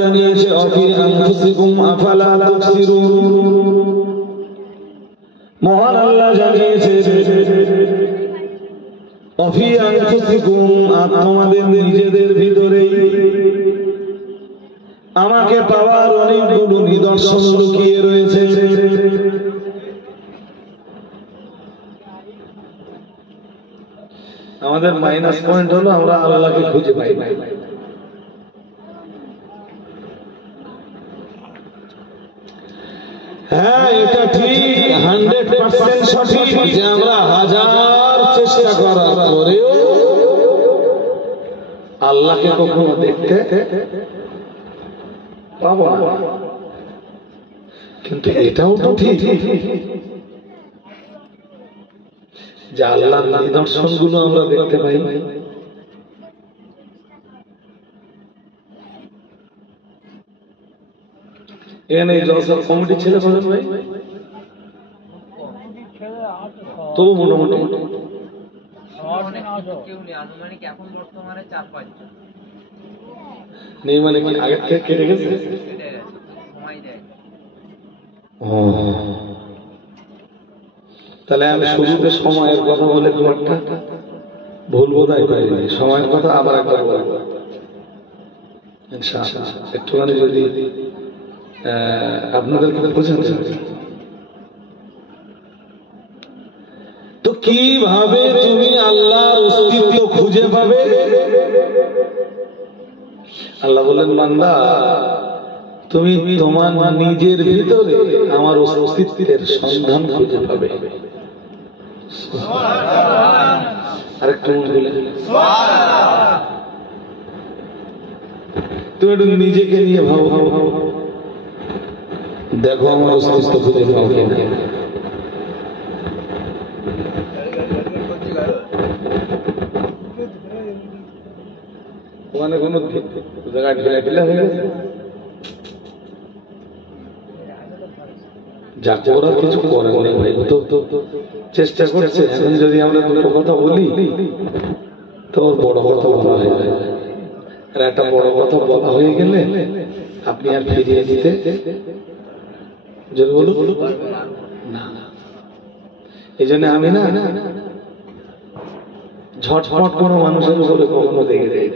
জানিয়েছে অফি আনফুসিকুম আফালা তুবসিরুন। মহান আল্লাহ জানিয়েছে অফি আনফুসিকুম, তোমাদের নিজেদের ভিতরেই আমাকে পাওয়ার অনেকগুলো নিদর্শন লুকিয়ে রয়েছে। আমাদের মাইনাস পয়েন্ট হলো আমরা আল্লাহকে খুঁজে পাই না। হ্যাঁ, এটা ঠিক 100% সঠিক যে আমরা হাজার চেষ্টা করার পরেও আল্লাহকে কখনো দেখতে পাবো না। কিন্তু এটাও তো ঠিক যে আল্লাহর নিদর্শন গুলো আমরা দেখতে পাই। এখানে জলসার কমিটি ছেলে বলেন ভাই, তবু মোটামুটি নেই, মানে কি আগের থেকে কেটে গেছে? তাহলে আমি শুরুতে সময়ের কথা বলে তোমারটা ভুল বোধহয় করিনি। সময়ের কথা আবার একবার বলবো ইনশাআল্লাহ। একটুখানি যদি আপনাদেরকে বোঝাতে হবে তো কিভাবে তুমি আল্লাহর অস্তিত্ব খুঁজে পাবে? আল্লাহ বলেন, বান্দা তুমি তোমার নিজের ভিতরে আমার অস্তিত্বের সন্ধান খুঁজে পাবে। আরেকটু বলে তুমি একটু নিজেকে নিয়ে ভাবো, দেখো আমার অস্তিত্ব খুঁজে পাবো কিনা। ওখানে কোন জায়গায় ঢিলা ঢিলা হয়ে গেছে, যা করার কিছু করার নেই ভাই। তো চেষ্টা করছে, এখন যদি আমরা দুটো কথা বলি তো বড় কথা বলা হয়ে যায়। আর একটা বড় কথা বলা হয়ে গেলে আপনি আর ফিরিয়ে দিতে বলুন না। এই জন্য আমি না ঝটফট কোনো মানুষের উপরে কখনো দেখে দেয়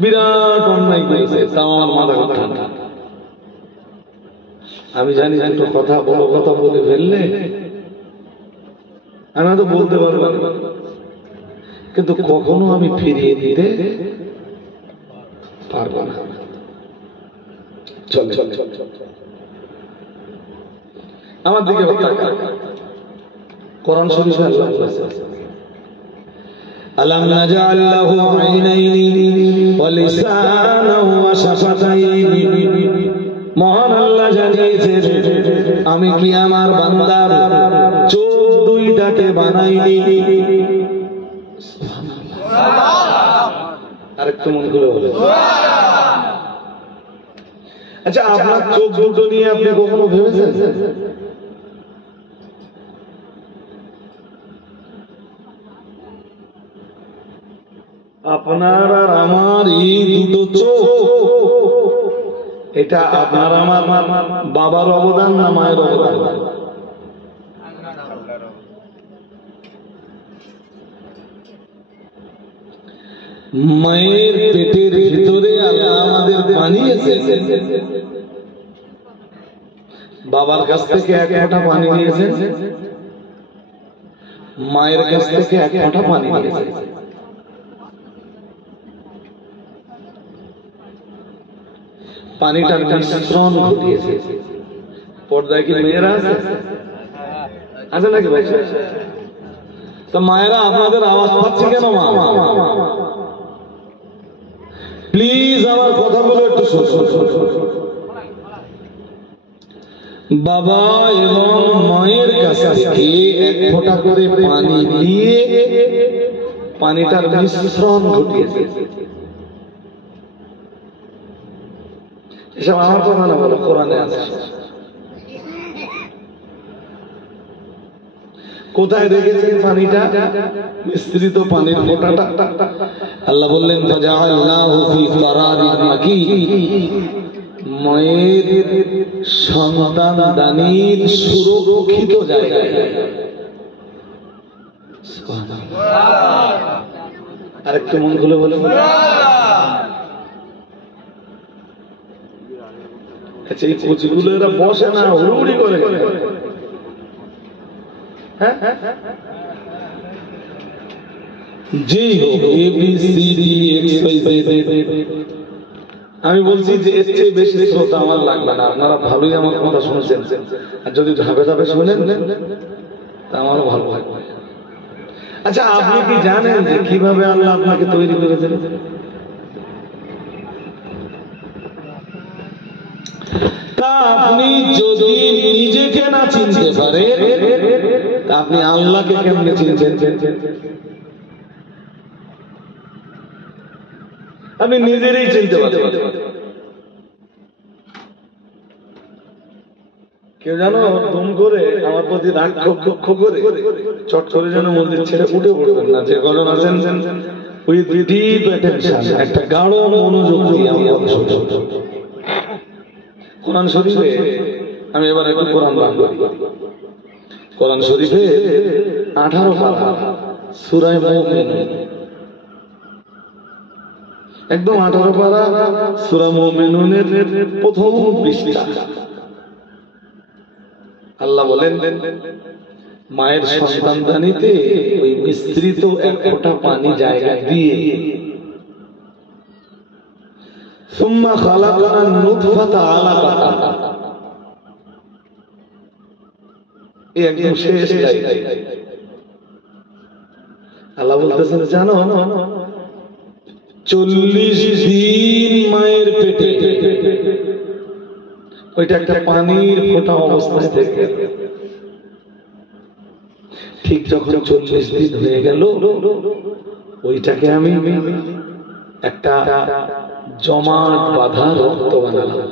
বিরাট অন্যায় করেছে, তাও আমার মাথা ঠান্ডা। আমি জানি দুটো কথা বড় কথা বলে ফেললে আমি হয়তো বলতে পারবো না, কিন্তু কখনো আমি ফিরিয়ে দিতে পারবো না। চল চল চল আমার দিকে কোরআন শরীফে আল্লাহ বলেছে, আলাম নাজআল লাহু আইনাইনি ওয়া লিসানান ওয়া শাফাতাইনি। মহান আল্লাহ জানিয়েছেন আমি কি আমার বান্দার চোখ দুইটাকে বানাইনি। সুবহানাল্লাহ। আরেকটু মন করে বলেন। আচ্ছা, আপনার চোখ দুটো নিয়ে আপনি কখনো ভেবেছেন? আপনার আর আমার এই দুটো চোখ, এটা আপনার আমার বাবার অবদান না মায়ের অবদান? মায়ের পেটের ভিতরে আল্লাহ আমাদের বানিয়েছে, বাবার কাছ থেকে এক ফোঁটা পানি নিয়েছেন, মায়ের কাছ থেকে এক ফোঁটা পানি নিয়েছেন। পানিটার মিশ্রণ ঘটিয়েছে। পর্দায় কি মেয়েরা আছে? আছে নাকি ভাই? তো মায়েরা আপনাদের আওয়াজ পাচ্ছে কেন? মা প্লিজ আমার কথাগুলো একটু শুনুন। বাবা এবং মায়ের কাছে থেকে এক ফোঁটা করে পানি দিয়ে পানিটার মিশ্রণ ঘটিয়েছে। এসব আমার কথা না, বলো কোরআনে আছে। কোথায় রেখেছেন পানিটা? মিশ্রিত পানির ফোঁটাটা। আল্লাহ বললেন ফাজাআলনাহু ফি কারারিন মাকিন। মায়ের সন্তান দানির সুরক্ষিত জায়গায়। আরেকটু মন খুলে বলে আচ্ছা, এই কচিগুলো এরা বসে না, হুড়ুহুড়ি করে। আমি বলছি যে এর চেয়ে বেশি শ্রোতা আমার লাগবে না, আপনারা ভালোই আমার কথা শুনছেন, আর যদি ধাপে ধাপে শুনেন তা আমারও ভালো লাগবে। আচ্ছা, আপনি কি জানেন যে কিভাবে আল্লাহ আপনাকে তৈরি করেছেন? তা আপনি যদি নিজেকে না চিনতে পারেন, আপনি আল্লাহকে কেমনে চিনছেন? আপনি নিজেরই চিনতে পারেন। কেউ জানো দুম করে আমার প্রতি রাগ ক্ষোভ করে চট করে যেন মন্দির ছেড়ে উঠে পড়বেন না। যে কজন আছেন উইথ ডিপ অ্যাটেনশন, একটা গাঢ় মনোযোগ দিয়ে আমরা শুনবো। কোরআন শরীফে আমি এবার একটু কোরআন বাদ করি। কোরআন শরীফে 18 পারা সূরা মুমিনুন, একদম 18 পারা সূরা মুমিনুনের প্রথম পৃষ্ঠা। আল্লাহ বলেন, মায়ের সন্তানদানিতে ওই মিশ্রিত এক ফোঁটা পানি জায়গা দিয়ে সুম্মা খালাকনা নুতফাতা আলাকাতা, এই একদম শেষ লাইন। আল্লাহ বলতেছেন, জানো 40 দিন মায়ের পেটে ওইটা একটা পানির ফোঁটা অবস্থায় থেকে, ঠিক যখন 40 দিন হয়ে গেল ওইটাকে আমি একটা জমাট বাঁধা রক্ত বানালাম।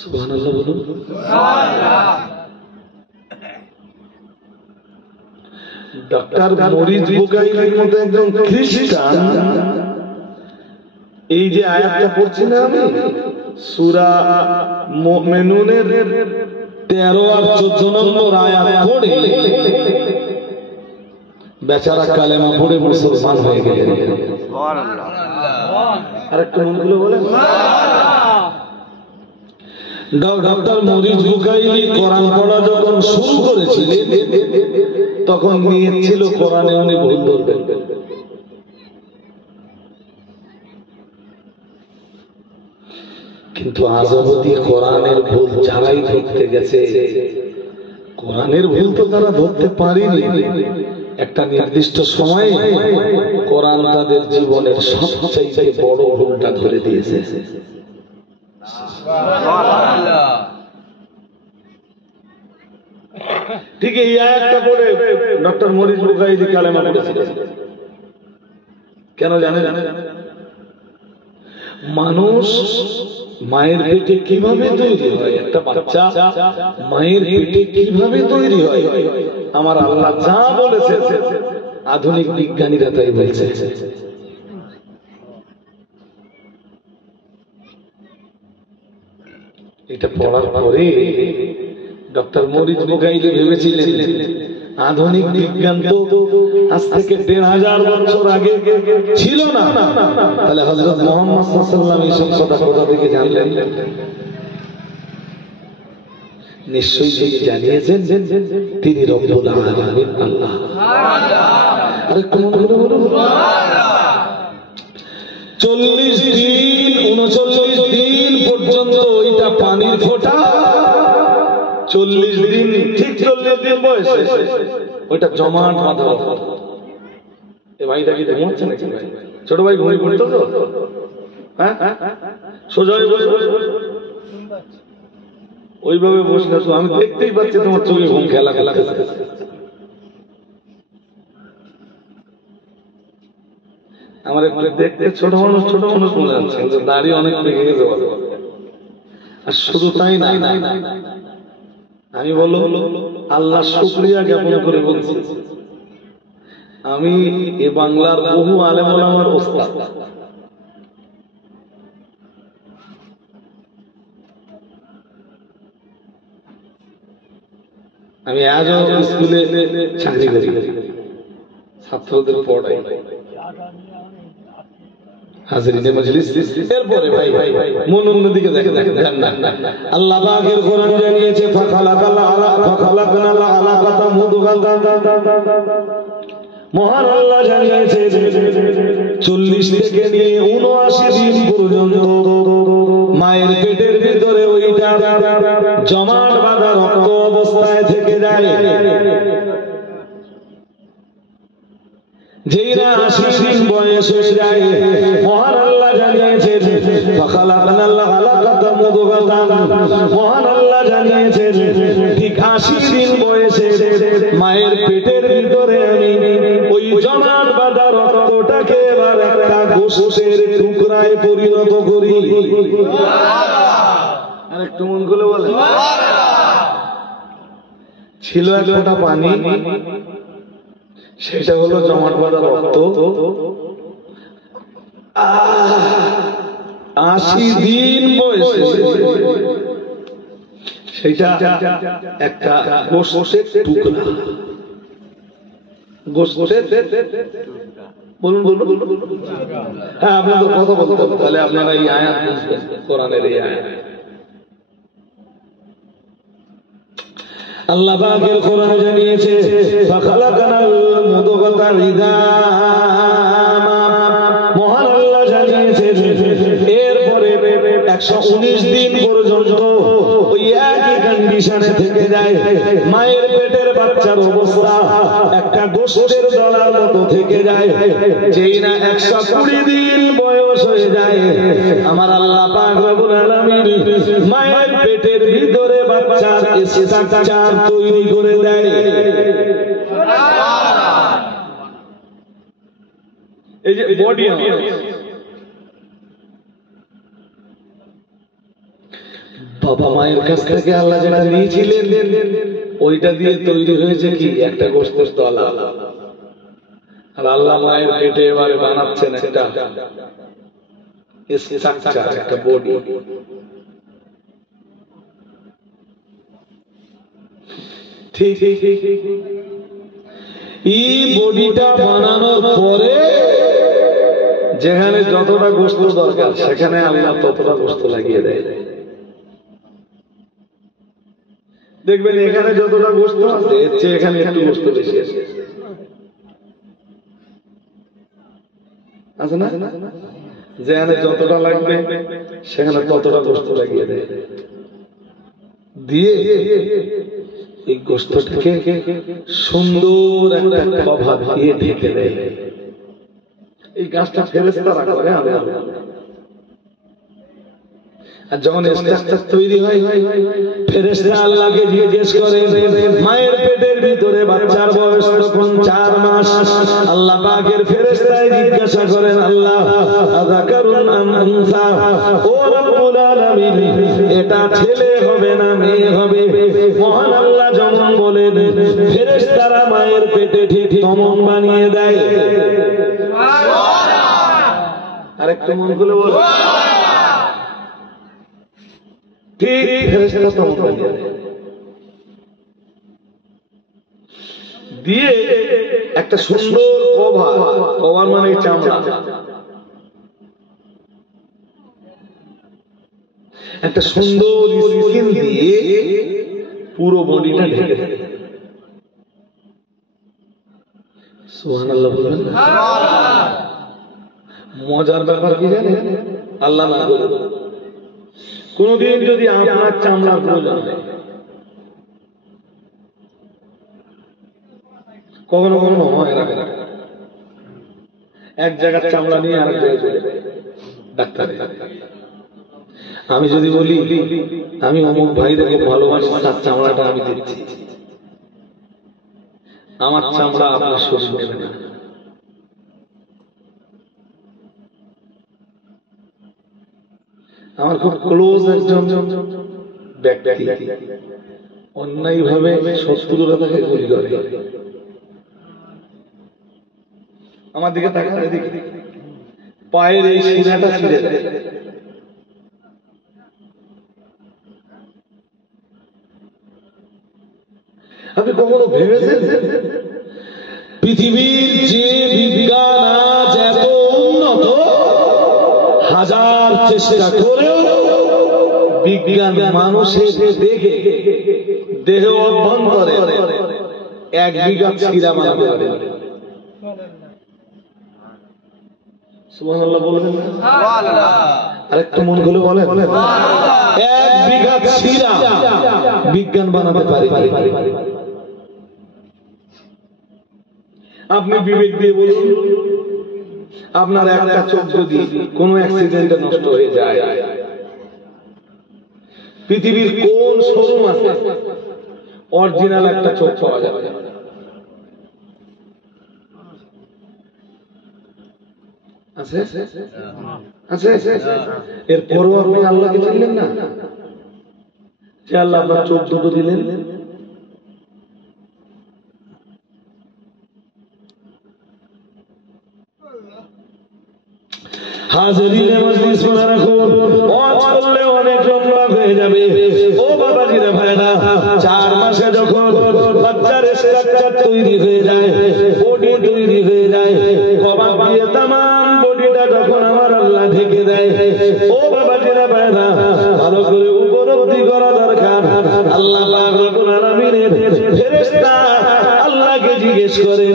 সুবহানাল্লাহ বলুন। ডক্টর মরিস বুকাইলির মতো একজন খ্রিস্টান এই যে আয়াতটা পড়ছি না আমি, সূরা মুমিনুনের 13 আর 14 নম্বর আয়াত পড়ে বেচারা কালেমা পড়ে মুসলমান হয়ে গেলেন। সুবহানাল্লাহ। আরেকটা মনগুলো বলেন। ডক্টর মরিস বুকাইলি কোরআন পড়া যখন শুরু করেছিলেন তখন নিয়ত ছিল কোরআনে উনি ভুল ধরবেন, কিন্তু আজ অবধি কোরআনের ভুল যারাই ধরতে গেছে, কোরআনের ভুল তো তারা ধরতে পারেনি। একটা নির্দিষ্ট সময়ে কোরআন তাদের জীবনের সবচাইতে বড় ভুলটা ধরে দিয়েছে। ঠিক এই আয়াতটা পড়ে ডক্টর মরিস বুকাইলি কালেমা পড়েছিলেন। কেন জানেন? মানুষ মায়ের পেটে কিভাবে তৈরি হয়, একটা বাচ্চা মায়ের পেটে কিভাবে তৈরি হয়, আমার আল্লাহ যা বলেছে আধুনিক বিজ্ঞানীরা তাই বলছে। এটা পড়ার পরে ডক্টর মরিস বুকাইলি ভেবেছিলেন আধুনিক বিজ্ঞান তো আজ থেকে 1500 বছর আগে ছিল না, তাহলে হযরত মুহাম্মদ সাল্লাল্লাহু আলাইহি ওয়াসাল্লাম এইসব কথা কোথা থেকে জানলেন? নিশ্চয়ই তিনি জানিয়েছেন তিনি রব্বুল আলামিন আল্লাহ। সুবহানাল্লাহ। আরে কোন বলুন সুবহানাল্লাহ। 40 দিন 39 দিন পর্যন্ত ওইটা পানির ফোঁটা, 40 দিন ঠিক 40 দিন বয়সে ওইটা জমাট বাঁধা। এ ভাইটা কি ঘুমাচ্ছে নাকি? ছোট ভাই ঘুমিয়ে পড়তো তো? হ্যাঁ, সোজা হয়ে বসে ওইভাবে বসে আছো, আমি দেখতেই পাচ্ছি তোমার চোখে ঘুম খেলা খেলা। আমার একটু দেখতে ছোট মানুষ মনে হচ্ছে, দাড়ি অনেক পেকে গেছে। আর শুধু তাই না, আমি বলো আল্লাহ শুকরিয়া জ্ঞাপন করে বলছি, আমি এ বাংলার বহু আলেম ওলামার ওস্তাদ, আমি আজও স্কুলে চাকরি করি, ছাত্রদের পড়াই, হাজিরিনে মজলিস। এরপরে ভাই মন অন্যদিকে দেখে দেখেন না, আল্লাহ পাকের কোরআন জানিয়েছে ফাখালাকনাল আলাকাতা মুদগাতান। মহান আল্লাহ জানিয়েছে 40 থেকে নিয়ে 79 দিন পর্যন্ত মায়ের পেটের ভিতরে ওইটা জমাট বাঁধা রক্ত অবস্থায় থেকে যায়। যেই না 80 দিন বয়স হয়ে যায়, মহান আল্লাহ জানিয়েছেন ফাখালাকনাল আলাকাতা মুদগাতান। মহান আল্লাহ জানিয়েছেন ঠিক 80 দিন বয়সে মায়ের পেটের ভিতরে আমি ওই জমাট বাঁধা রক্তটাকে এবার একটা গোশতের টুকরায় পরিণত করি। আরেকটু মন খুলে বলে, ছিল এক ফোঁটা পানি, সেটা হলো জমাট বাঁধা রক্ত। 80 দিন বয়সে সেটা একটা গোশতের টুকরা। গোশতের বলুন বলুন, হ্যাঁ আপনাদের কথা বলতে হবে, তাহলে আপনারা এই আয়াত বুঝবেন, কোরআনের এই আয়াত। আল্লাহ পাকের কোরআন জানিয়েছে ফাখালাকনাল মুদগাতা ইযামা। মহান আল্লাহ জানিয়েছে এরপরে 119 দিন পর্যন্ত ওই একই কন্ডিশনে থেকে যায়। মায়ের পেটের বাচ্চার অবস্থা একটা গোশতের দলার মতো থেকে যায়। যেই না 120 দিন বয়স হয়ে যায়, আমার আল্লাহ পাক রব্বুল আলামিন মায়ের পেটের ভিতরে বাচ্চার স্ট্রাকচার তৈরি করে দেয়। এই যে বডি, বাবা মায়ের কাছ থেকে আল্লাহ যেটা নিয়েছিলেন ওইটা দিয়ে তৈরি হয়েছে কি একটা গোশতের তলা। আর আল্লাহ মায়ের পেটে এবারে বানাচ্ছেন একটা স্ট্রাকচার, একটা বডি। ঠিক এই বডিটা বানানোর পরে যেখানে যতটা গোশত দরকার সেখানে আল্লাহ ততটা গোশত লাগিয়ে দেয়। দেখবেন এখানে যতটা গোশত আছে এর চেয়ে এখানে একটু গোশত বেশি আছে, আছে না? যেখানে যতটা লাগবে সেখানে ততটা গোশত লাগিয়ে দেয়, দিয়ে এই গোশতটাকে সুন্দর একটা কভার দিয়ে ঢেকে দেয়। এই গাছটা ফেরেশতারা করে আল্লাহ। আর যখন স্ট্রাকচার তৈরি হয়, ফেরেশতা আল্লাহকে জিজ্ঞেস করে, মায়ের পেটের ভিতরে বাচ্চার বয়স তখন 4 মাস। আল্লাহ পাকের ফেরেশতায় জিজ্ঞাসা করেন, আল্লাহ আযাকারুন আম উনসা, ও রব্বুল আলামিন এটা ছেলে হবে না মেয়ে হবে? মহান আল্লাহ যেমন বলেন ফেরেশতারা মায়ের পেটে ঠিক তেমন বানিয়ে দেয়। সুবহানাল্লাহ। আরেকটু মন খুলে বলো, ঠিক ফেরেশতারা তেমন বানিয়ে দেয়। দিয়ে একটা সুন্দর কভার, কভার মানে চামড়া, একটা সুন্দর স্কিন দিয়ে পুরো বডিটা ঢেকে দেয়। সুবহানাল্লাহ বলবেন না? মজার ব্যাপার কি জানেন? আল্লাহ না বলে কোনদিন যদি আপনার চামড়ার প্রয়োজন হয়, কখনো কখনো হয় না, এক জায়গার চামড়া নিয়ে আরেক জায়গায় চলে যায় ডাক্তারে। আমি যদি বলি আমি অমুক ভাই দেখে ভালোবাসি, তার চামড়াটা আমি দিচ্ছি, আমার চামড়া আপনার শরীর নেবে না। আমার খুব ক্লোজ একজন ব্যক্তি অন্যায় ভাবে শত্রুরা তাকে গুলি করে। আমার দিকে তাকান, এদিকে পায়ের এই শিরাটা ছিঁড়ে দেয়। কখনো ভেবেছেন পৃথিবীর যে বিজ্ঞান আজ এত উন্নত, হাজার চেষ্টা করেও বিজ্ঞান মানুষের দেখে দেহ অভ্যন্তরে 1 বিঘা শিরা বানাতে পারে? সুবহানাল্লাহ বলবেন? আরেকটু মন খুলে বলেন। 1 বিঘা শিরা বিজ্ঞান বানাতে পারে? আপনি বিবেক দিয়ে বলুন, আপনার একটা চোখ যদি কোনো অ্যাক্সিডেন্টে নষ্ট হয়ে যায়, পৃথিবীর কোন শোরুম আছে অরিজিনাল একটা চোখ পাওয়া যাবে? আছে? এরপরও আপনি আল্লাহকে চিনলেন না যে আল্লাহ আপনার চোখ দুটো দিলেন? হাজিরিনে মজলিস মনে রাখুন, ওয়াজ করলে অনেক লম্বা হয়ে যাবে। ও বাবাজিরা ভাইরা, 4 মাসে যখন বাচ্চার স্ট্রাকচার তৈরি হয়ে যায়, বডি তৈরি হয়ে যায়, কবাব দিয়ে তামাম বডিটা যখন আমার আল্লাহ ঢেকে দেয়, ও বাবাজিরা ভাইরা, ভালো করে উপলব্ধি করা দরকার। আল্লাহ পাক রব্বুল আলামিনের ফেরেশতা আল্লাহকে জিজ্ঞেস করে,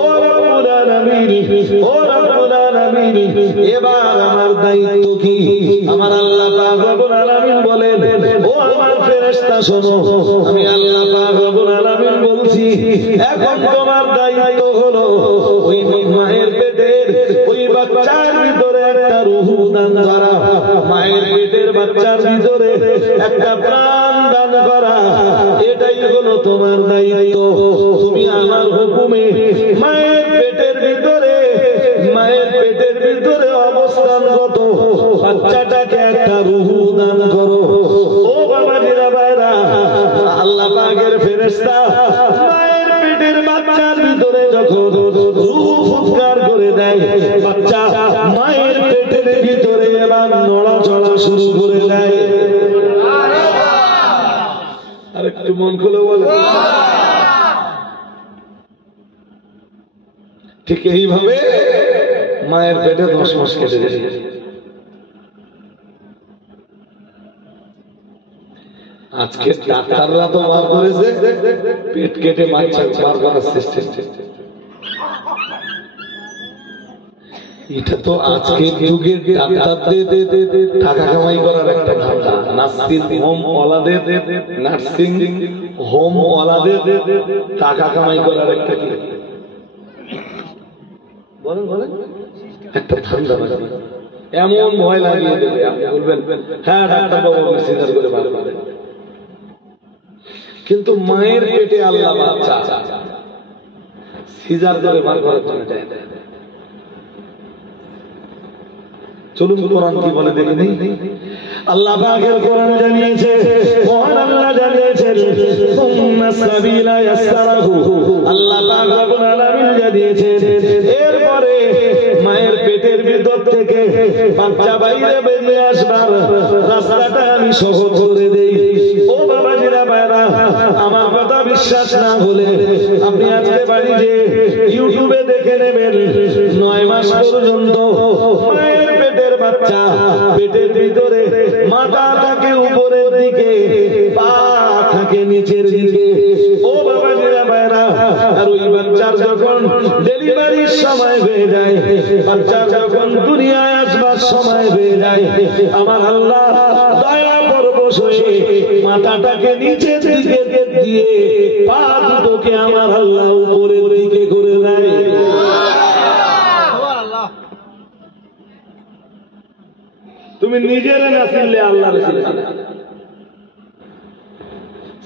ও রব্বুল আলামিন, ও রব্বুল আলামিন, এবার আমার দায়িত্ব কি? আমার আল্লাহ পাক রব্বুল আলামিন বলেন, ও আমার ফেরেশতা শোনো, আমি আল্লাহ পাক রব্বুল আলামিন বলছি, এখন তোমার দায়িত্ব হলো ওই মায়ের পেটের ওই বাচ্চার ভিতরে একটা রূহ দান করা, মায়ের পেটের বাচ্চার ভিতরে একটা প্রাণ দান করা। এটাই হলো তোমার দায়িত্ব। তুমি আমার হুকুমে মায়ের পেটের ভিতরে অবস্থানরত বাচ্চাটাকে একটা রূহ দান করো। ও বাবাজিরা ভাইরা, আল্লাহ পাকের ফেরেশতা মায়ের পেটের বাচ্চার ভিতরে যখন রূহ ফুৎকার করে দেয়, বাচ্চা মায়ের পেটের ভিতরে এবার নড়াচড়া শুরু করে দেয়। আরেকটু মন খুলে বলে। ঠিক এইভাবে মায়ের পেটে 10 মাস কেটে যায়। আজকে ডাক্তাররা তো বার করেছে পেট কেটে বাচ্চা বার করার সিস্টেম। এটা তো আজকের যুগের ডাক্তারদের টাকা কামাই করার একটা ধান্দা। নার্সিং হোম ওয়ালাদের টাকা কামাই করার একটা কি বলেন একটা ধান্দা। এমন ভয় লাগিয়ে দেবে, আপনি বলবেন হ্যাঁ ডাক্তার বাবু সিজার করে বার করে। কিন্তু মায়ের পেটে আল্লাহ বাচ্চা সিজার করে বার করার জন্য চায়। চলুন কোরআন কি বলে দেখে নেই। আল্লাহ পাকের কোরআন জানিয়েছে, মহান আল্লাহ জানিয়েছেন, সুম্মা সাবিলা ইয়াসসারাহু। আল্লাহ পাক রব্বুল আলামিন জানিয়েছেন, এরপরে মায়ের পেটের ভিতর থেকে বাচ্চা বাইরে বেরিয়ে আসবার রাস্তাটা আমি সহজ করে দেই। ও বাবাজিরা ভাইরা, আমার কথা বিশ্বাস না হলে আপনি আজকে বাড়ি যে ইউটিউবে দেখে নেবেন, 9 মাস পর্যন্ত মায়ের পেটের বাচ্চা পেটের ভিতরে মাথা থাকে উপরের দিকে, পা থাকে নিচের দিকে। ও বাবাজিরা ভাইরা, আর ওই বাচ্চার যখন ডেলিভারির সময় হয়ে যায়, বাচ্চার যখন দুনিয়ায় আসবার সময় হয়ে যায়, আমার আল্লাহ দয়া পরবশ হয়ে মাথাটাকে নিচের দিকে দিয়ে পা দুটোকে আমার আল্লাহ উপরের দিকে করে দেয়। তুমি নিজেরা না চিনলে আল্লাহর চিনলে।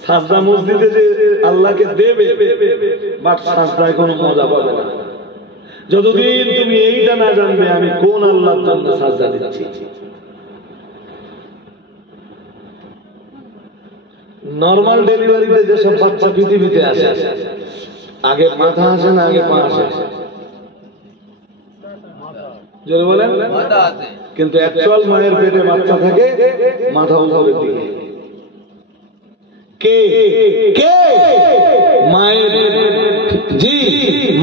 সাজদা মসজিদে যে আল্লাহকে দেবে, বাট সাজদায় কোনো মজা পাবে না যতদিন তুমি এইটা না জানবে আমি কোন আল্লাহর জন্য সাজদা দিচ্ছি। নরমাল ডেলিভারিতে যেসব বাচ্চা পৃথিবীতে আসে, আগে মাথা আসে না আগে পা আসে? জোরে বলেন। কিন্তু অ্যাকচুয়াল মায়ের পেটে বাচ্চা থাকে মাথা উপরের দিকে। কে কে মায়ের জি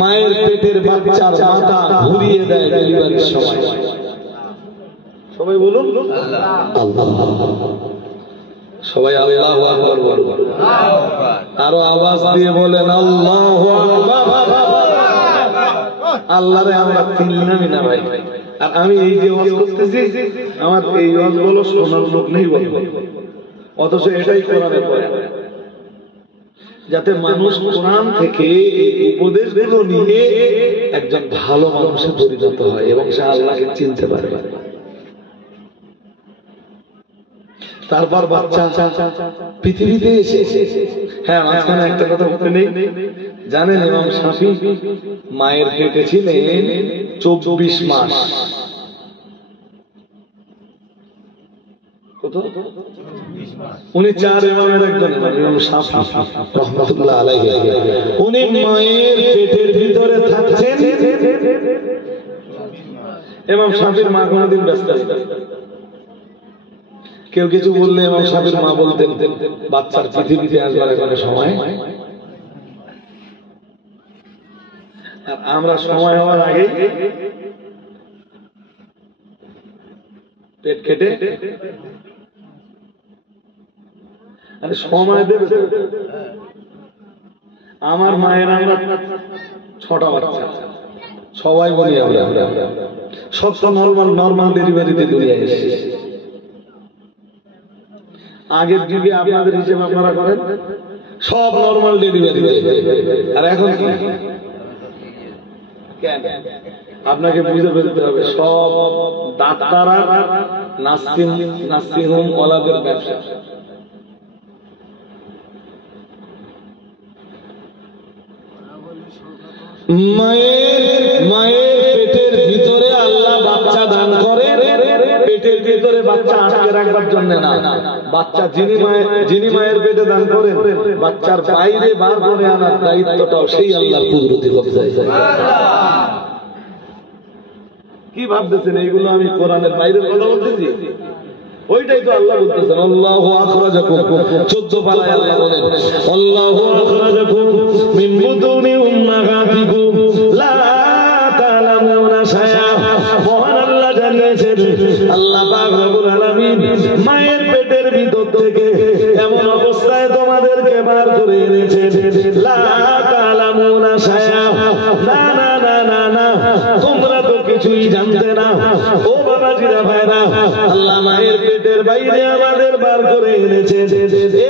মায়ের পেটের বাচ্চার মাথা ঘুরিয়ে দেয় ডেলিভারির সময়? সবাই বলুন আল্লাহ। সবাই আল্লাহু আকবার বলুন, আরো আওয়াজ দিয়ে বলেন আল্লাহু আকবার। আল্লাহরে আমরা চিনলামই না ভাই। আর আমি এই যে ওয়াজ করতেছি, আমার এই ওয়াজ বলো শোনার লোক নেই বলবো, অথচ এটাই কোরআনের বয়ান, যাতে মানুষ কোরআন থেকে এই উপদেশগুলো নিয়ে একজন ভালো মানুষে পরিণত হয় এবং সে আল্লাহকে চিনতে পারে। তারপর বাচ্চা পৃথিবীতে এসে, হ্যাঁ মাঝখানে একটা কথা বলতে নেই, জানেন ইমাম শাফি মায়ের পেটে ছিলেন 24 মাস। উনি 4 ইমামের একজন ইমাম শাফি রাহমাতুল্লাহ আলাইহি। উনি মায়ের পেটের ভিতরে থাকছেন। ইমাম শাফির মা কোনদিন ব্যস্ত ছিল? কেউ কিছু বললে ইমাম শাফির মা বলতেন বাচ্চার পৃথিবীতে আসবার একটা সময়। আর আমরা সময় হওয়ার আগে পেট কেটে আরে সময় দেবে। আমার মায়ের আমরা 6টা বাচ্চা, সবাই বলি আমরা সব নর্মাল ডেলিভারিতে দুনিয়ায় এসেছে। আগের যুগে আপনাদের হিসেবে আপনারা করেন সব নর্মাল ডেলিভারি, আর এখন কি আপনাকে বুঝে ফেলতে হবে সব ডাক্তাররা নার্সিং হোম ওয়ালাদের ব্যবসা। মায়ের পেটের ভিতরে আল্লাহ বাচ্চা দান করে, পেটের ভিতরে বাচ্চা আটকে রাখবার জন্য না, বাচ্চা যিনি মায়ের পেটে দান করেন বাচ্চার বাইরে বার করে আনার দায়িত্বটাও সেই আল্লাহর কুদরতি কবজায়। কি ভাবতেছেন এইগুলো আমি কোরআনের বাইরের কথা বলতেছি? ওইটাই তো আল্লাহ বলতেছেন আল্লাহু আখরাজাকুম। 14 পারায় আল্লাহ বলেন আল্লাহু আখরাজাকুম মিন বুতুনি উম্মাহাতিকুম লা তা'লামুনা শাইআ। মহান আল্লাহ জানিয়েছেন, আল্লাহ পাক রব্বুল আলামিন মায়ের পেটের ভিতর থেকে এমন অবস্থায় তোমাদেরকে বার করে এনেছেন লা তা'লামুনা শাইআ। না না না না না, তোমরা তো কিছুই জানতে না। ও বাবাজিরা ভাইরা, আল্লাহ মায়ের পেটের বাইরে আমাদের বার করে এনেছে।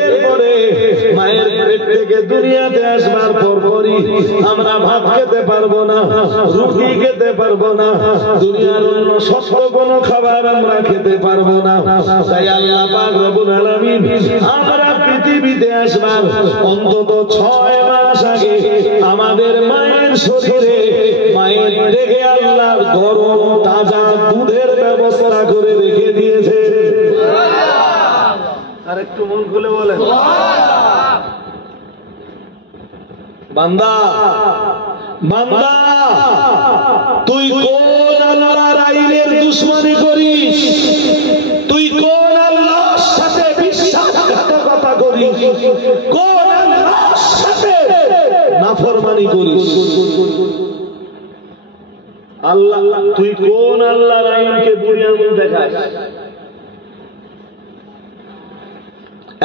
এরপরে মায়ের পেট থেকে দুনিয়াতে আসবার পরপরই আমরা ভাত খেতে পারবো না, রুটি খেতে পারবো না, দুনিয়ার অন্য শক্ত কোনো খাবার আমরা খেতে পারবো না। তাই আল্লাহ পাক রব্বুল আলামিন আমরা পৃথিবীতে আসবার অন্তত 6 মাস আগে আমাদের মায়ের শরীরে মায়ের দেখে আল্লাহর গরম তাজা দুধের ব্যবস্থা করে রেখে দিয়েছে। আর একটু মন খুলে বলেন বান্দা বান্দা, তুই কোন আল্লাহর আইনের দুশমনি করিস? তুই কোন আল্লাহর সাথে বিশ্বাসঘাতকতা করিস? কোন আল্লাহর সাথে নাফরমানি করিস? আল্লাহ, তুই কোন আল্লাহর আইনকে বুড়ি আঙুল দেখাস?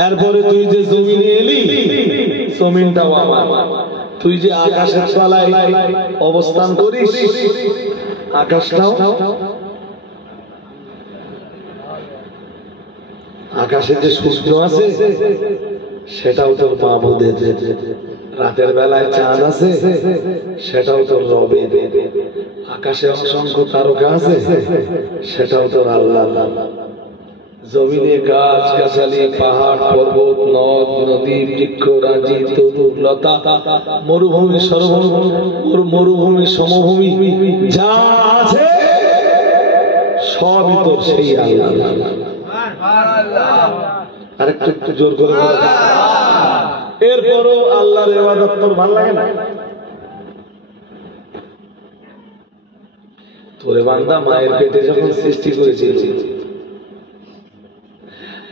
এরপরে তুই যে জমিনে এলি, জমিনটাও আমার। তুই যে আকাশের তলায় অবস্থান করিস, আকাশটাও, আকাশে যে সূর্য আছে সেটাও তোর মাবুদের, রাতের বেলায় চাঁদ আছে সেটাও তোর রবের, আকাশে অসংখ্য তারকা আছে সেটাও তোর আল্লাহ। জমিনে গাছ গাছালি, পাহাড় পর্বত, নদ নদী, বৃক্ষ রাজি, তরু লতা, মরুভূমি মরুভূমি সমভূমি যা আছে সবই তোর সেই আল্লাহ। আরেকটু একটু জোর করে বলো। এরপরও আল্লাহর ইবাদত তোর ভালো লাগে না? তোরে বান্দা মায়ের পেটে যখন সৃষ্টি করেছিল,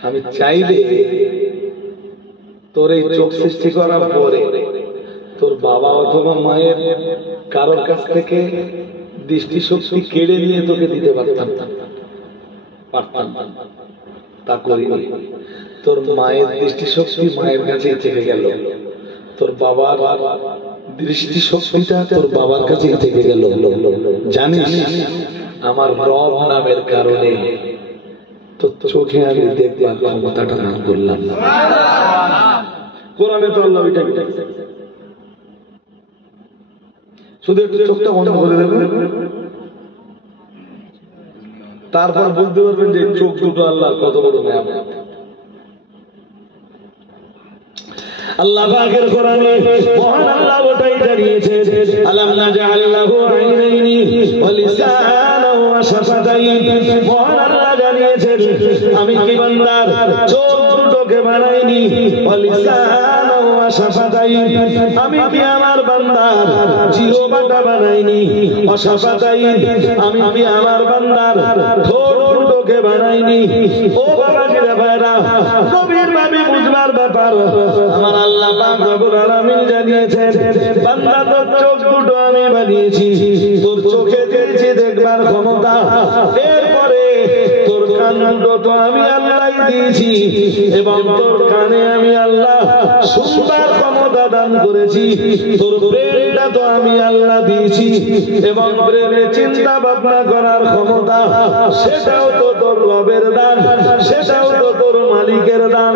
আমি চাইলে তোর এই চোখ সৃষ্টি করার পরে তোর বাবা অথবা মায়ের কারোর কাছ থেকে দৃষ্টিশক্তি কেড়ে নিয়ে তোকে দিতে পারতাম, তা করিনি। তোর মায়ের দৃষ্টিশক্তি মায়ের কাছেই থেকে গেল, তোর বাবার দৃষ্টিশক্তিটা তোর বাবার কাছেই থেকে গেল। জানিস আমার রব নামের কারণে তোর চোখে আমি দেখবার ক্ষমতাটা দান করলাম। কোরআনে তো আল্লাহ ওইটা শুধু একটু চোখটা বন্ধ করে দেবেন, তারপর বুঝতে পারবেন যে চোখ দুটো আল্লাহ কত বড় নেয়ামত। আল্লাহ পাকের কোরআনে মহান আল্লাহ ওটাই জানিয়েছেন, আলাম নাজআল লাহু আইনাইনি ওয়া লিসানান ওয়া শাফাতাইন। মহান আল্লাহ জানিয়েছেন আমি কি বান্দার চোখ দুটোকে বানাইনি, ওয়া লিসানান ওয়া শাফাতাইন। আমি কি আমার বান্দার জিহ্বাটা বানাইনি, ওয়া শাফাতাইন। আমি কি আমার বান্দার ঠোঁট দুটোকে বানাইনি। ও বাবাজিরা ভাইরা, গভীরভাবে বুঝবার ব্যাপার। আমার আল্লাহ পাক রব্বুল আলামিন জানিয়েছেন বান্দা তোর চোখ দুটো আমি বানিয়েছি, তোর চোখে দিয়েছি দেখবার ক্ষমতা, এরপরে তোর কান দুটো তো আমি আল্লাহই দিয়েছি, এবং তোর কানে আমি আল্লাহ শুনবার ক্ষমতা দান করেছি। তোর ব্রেনটা তো আমি আল্লাহ দিয়েছি, এবং ব্রেনে চিন্তা ভাবনা করার ক্ষমতা সেটাও তো তোর রবের দান, সেটাও তো তোর মালিকের দান।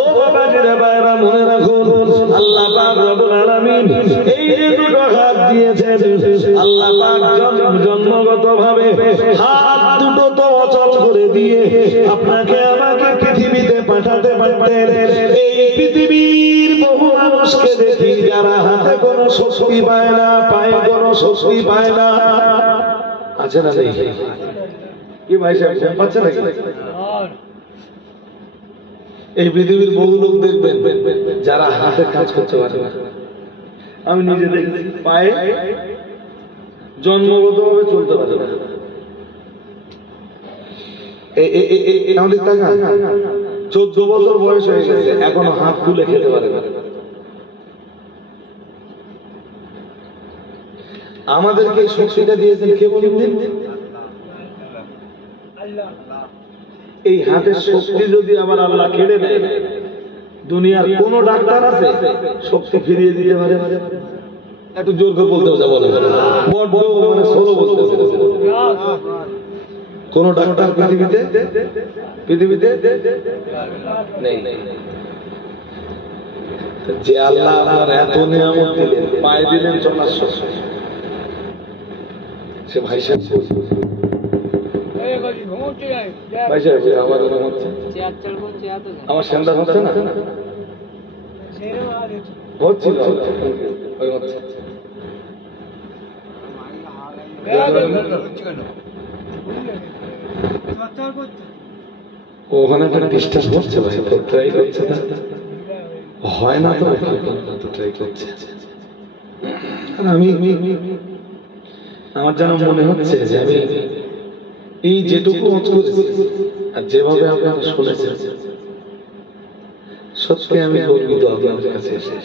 ও বাবাজিরা ভাইরা, মনে রাখুন আল্লাহ পাক রব্বুল আলামিন এই যে দুটো হাত দিয়েছেন, আল্লাহ পাক জন্মগতভাবে হাত দুটো তো অচল করে দিয়ে আপনাকে আমাকে পৃথিবীতে পাঠাতে পারতেন। এই পৃথিবীর বহু মানুষকে দেখি যারা হাতে কোনো শক্তি পায় না, পায়ে কোনো শক্তি পায় না, আছে না নেই? কি ভাই সাহেব পাচ্ছে নাকি? এই পৃথিবীর বহু লোক দেখবেন যারা হাতে কাজ করতে পারে না। আমি নিজে দেখি পায়ে জন্মগতভাবে চলতে পারে না। আমাদের 14 বছর বয়স হয়ে গেছে, এখনো হাত তুলে খেতে পারে না। আমাদেরকে এই শক্তিটা দিয়েছেন কে বলুন? এই হাতের শক্তি যদি আবার আল্লাহ কেড়ে নেয়, দুনিয়ার কোন ডাক্তার আছে শক্তি ফিরিয়ে দিতে পারে? একটু জোর করে বলতে হবে, বলে মানে সোলো বলতে কোন ডাক্তার পৃথিবীতে নেই। যে আল্লাহ আপনার এত নিয়ামত দিলেন, পায়ে দিলেন চলার শক্তি, সে ভাই সাহেব আমার সেন্টার হচ্ছে না, হচ্ছিল ওখানে একটা ডিস্টার্ব হচ্ছে ভাই, ট্রাই করছে না, হয় না তো ট্রাই করছে। আমি আমার যেন মনে হচ্ছে যে আমি এই যেটুকু করেছি আর যেভাবে আপনারা শুনেছেন, সত্যি আমি গর্বিত আপনাদের কাছে এসে।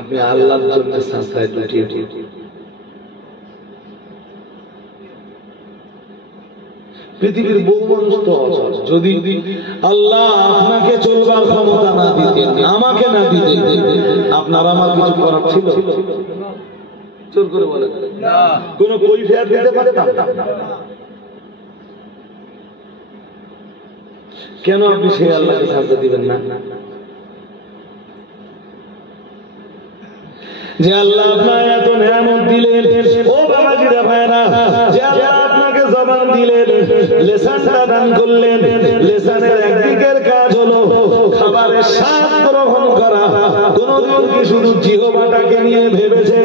আপনি আল্লাহর জন্য সাজদায় লুটিয়ে পৃথিবীর বহু মানুষ তো অচল। যদি আল্লাহ আপনাকে চলবার ক্ষমতা না দিতেন, আমাকে না দিতেন, আপনার আমার কিছু করার ছিল? জোর করে বলেন, কোন কৈফিয়ত দিতে পারতাম? কেন আপনি সেই আল্লাহকে সাজদা দিবেন না? যে আল্লাহ আপনার এত নিয়ামত দিলেন, ও বাবাজিরা ভাইরা, যে আল্লাহ আপনাকে জবান দিলেন, লিসানটা দান করলেন, লিসানের একদিকের কাজ হলো খাবারের স্বাদ গ্রহণ করা। কোনদিন কি শুধু জিহ্বাটাকে নিয়ে ভেবেছে?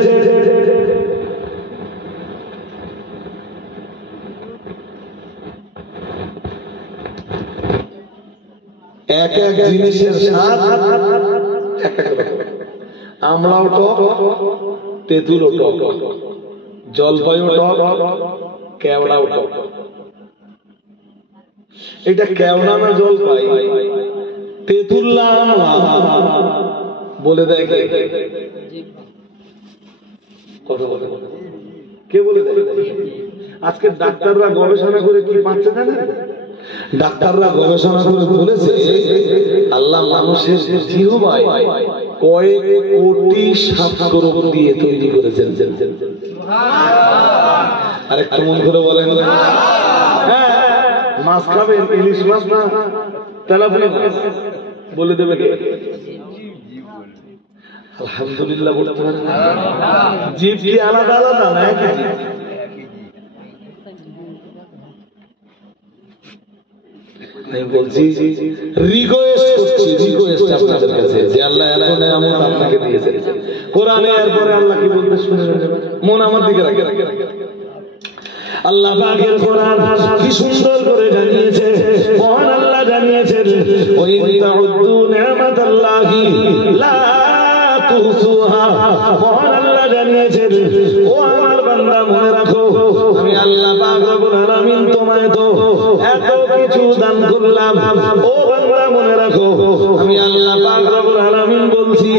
এক এক জিনিসের স্বাদ এক এক রকম। আমলাও টক, তেঁতুলও টক, জলপাইও টক, কেওড়াও টক। এটা কেওড়া না জল পাই, তেঁতুল্লা বলে দেয় কথা বলে কে বলে দেয়? আজকে ডাক্তাররা গবেষণা করে কি পাচ্ছে না, ডাক্তাররা গবেষণা করে বলেছে আল্লাহ মানুষের জিহ্বায় কয়েক কোটি শ্বাসকরণ দিয়ে তৈরি করেছেন। আর একটু মন করে বলেন, হ্যাঁ মাছ খাবেন, ইলিশ মাছ না তেলাপিয়া মাছ বলে দেবে। আলহামদুলিল্লাহ বলতে পারেন, জীব কি আলাদা আলাদা না একই জীব? আমি বলছি রিকোয়েস্ট করছি, রিকোয়েস্ট আপনাদের কাছে যে আল্লাহ এত নেয়ামত আপনাকে দিয়েছে, কোরআনে এরপরে আল্লাহ কি বলতে শুনে মন আমার দিকে রাখে। আল্লাহ পাকের কোরআন কি সুন্দর করে জানিয়েছে, মহান আল্লাহ জানিয়েছেন ওয়া ইন তাউদ্দু নি'মাতাল্লাহি লা তুহসুহা। মহান আল্লাহ জানিয়েছেন ও আমার বান্দা মনে রাখো আমি আল্লাহ পাক রব্বুল আলামিন তোমায় তো এত কিছু দান করলাম। ও বান্দা মনে রাখো আমি আল্লাহ পাক রব্বুল আলামিন বলছি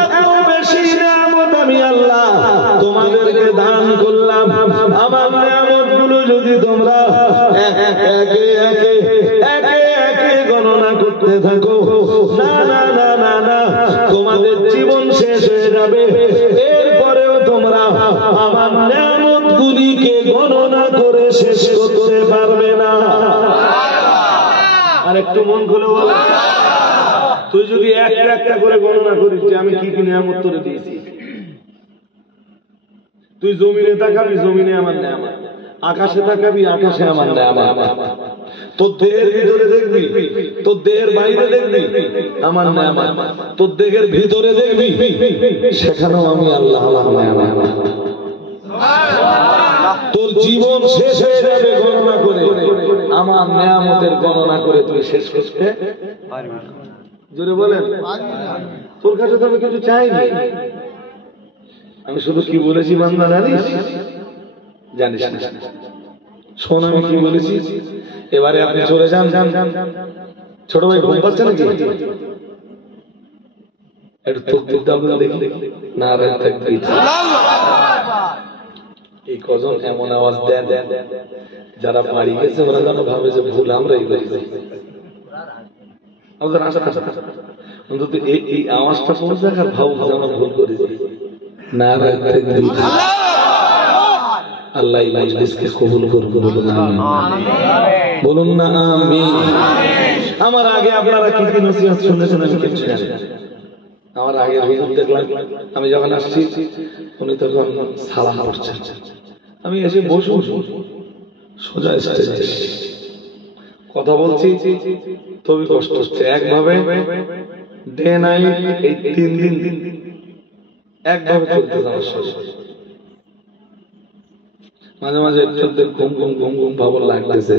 এত বেশি নিয়ামত আমি আল্লাহ তোমাদেরকে দান করলাম। আমার নিয়ামতগুলো যদি তোমরা একে একে একে একে গণনা করতে থাকো, না না না না না তোমাদের জীবন শেষ হয়ে যাবে, এরপরেও তোমরা আমার নিয়ামতগুলিকে গণনা করে শেষ করতে পারবে না। আর একটু মন খুলে বল, তুই যদি একটা একটা করে গণনা করিস যে আমি কি কি নিয়ামত তোরে দিয়েছি, তুই জমিনে তাকাবি জমিনে আমার নিয়ামত, আকাশে তাকাবি আকাশে আমার নিয়ামত, তোর দেহের ভিতরে দেখবি তোর দেহের বাইরে দেখবি আমার নিয়ামত, তোর দেহের ভিতরে দেখবি সেখানেও আমি আল্লাহ আমার নিয়ামত। তোর জীবন শেষ হয়ে যাবে গণনা করে, আমার নিয়ামতের গণনা করে তুই শেষ করতে পারবি না। জোরে বলেন, তোর কাছে তো আমি কিছু চাইনি, আমি শুধু কি বলেছি বান্দা জানিস? জানিস না, শোন আমি কি বলেছি। এবারে আপনি চলে যান, ছোট ভাই ঘুম পাচ্ছে নাকি? একটু তকবীর দাও দেখি, নারে তাকবীর। এই কজন এমন আওয়াজ দেন যারা বাড়ি গেছে ওরা যেন ভাবে যে ভুল আমরাই করেছি। আমাদের আশা অন্তত এই আওয়াজটা পৌঁছে আর ভাব যেন ভুল করেছি। নারে তাকবীর। আল্লাহ এই মজলিসকে কবুল করুন, বলুন আমিন, বলুন না আমিন। আমার আগে আপনারা কি কি নসিহত শুনেছেন আমি কিছু জানি না। আমার আগে হুজুর দেখলাম, আমি যখন আসছি উনি তখন সালাম করছেন, আমি এসে বসে সোজা স্টেজে কথা বলছি, তবে কষ্ট হচ্ছে। একভাবে ডে নাইট এই 3 দিন একভাবে চলতে যাওয়ার শেষ। মাঝে মাঝে ঘুম ঘুম ঘুম ঘুম ভাবর লাগতেছে,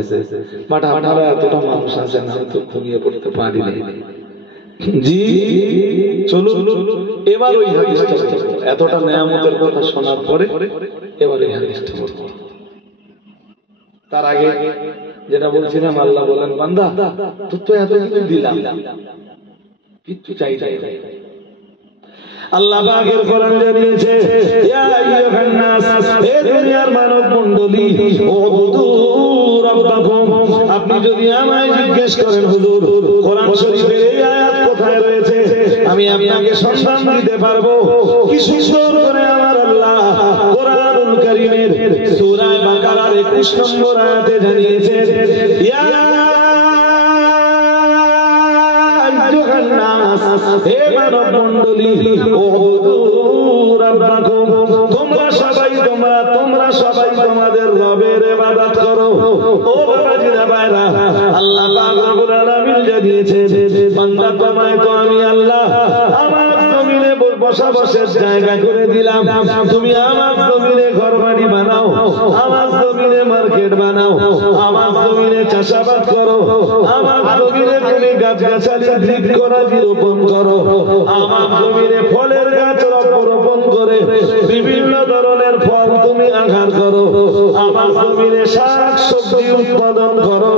বাট আপনারা এতটা মানুষ আছেন আমি তো ঘুমিয়ে পড়তে পারি না। জি চলুন এবার ওই হাদিসটা এতটা নিয়ামতের কথা শোনার পরে এবার এই হাদিসটা বলবো। তার আগে যেটা বলছিলাম, আল্লাহ বলেন বান্দা তোর তো এত কিছু দিলাম, কিচ্ছু চাই চাই আল্লাহ পাকের কোরআন জানিয়েছে ইয়া আইয়ুহান নাস, হে দুনিয়ার মানব মণ্ডলী, উবুদু রাব্বাকুম। আপনি যদি আমায় জিজ্ঞেস করেন হুজুর কোরআন শরীফের এই আয়াত কোথায় রয়েছে, আমি আপনাকে সন্ধান দিতে পারবো। কি সুন্দর করে আমার আল্লাহ কোরআনুল কারীমের সূরা বাকারার 21 নম্বর আয়াতে জানিয়েছেন ইয়া আইয়ুহান নাস, হে মানব মণ্ডলী, উবুদু রাব্বাকুম। তোমরা সবাই তোমাদের রবের ইবাদত করো। ও বাবাজিরা ভাইরা, আল্লাহ পাক রব্বুল আলামিন জানিয়েছেন বান্দা তোমায় তো আমি আল্লাহ আমার জমিনে বসবাসের জায়গা করে দিলাম, তুমি আমার জমিনে ঘরবাড়ি বানাও, আমার জমিনে মার্কেট বানাও, আমার জমিনে চাষাবাদ করো, আমার জমিনে তুমি গাছগাছালি বৃক্ষরাজি রোপণ করো, আমার জমিনে ফলের গাছ রোপণ করে বিভিন্ন ধরনের ফল তুমি আহার করো, আমার জমিনে শাক সবজি উৎপাদন করো,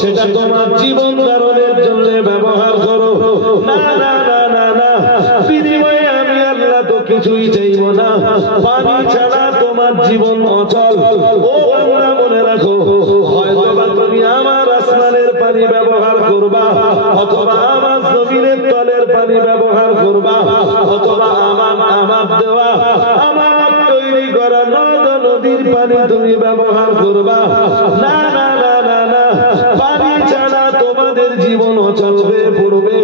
সেটা তোমার জীবন ধারণের জন্য ব্যবহার করো। না না না না না, বিনিময়ে আমি আল্লাহ তো কিছুই চাইব না। পানি ছাড়া তোমার জীবন অচল। ও বান্দা মনে রাখো, হয়তোবা তুমি আমার আসমানের পানি ব্যবহার করবা, অথবা আমার জমিনের তলের পানি ব্যবহার করবা, অথবা আমার দেওয়া আমার তৈরি করা নদ নদীর পানি তুমি ব্যবহার করবা। না না না না না, পানি ছাড়া তোমাদের জীবন অচল হয়ে পড়বে।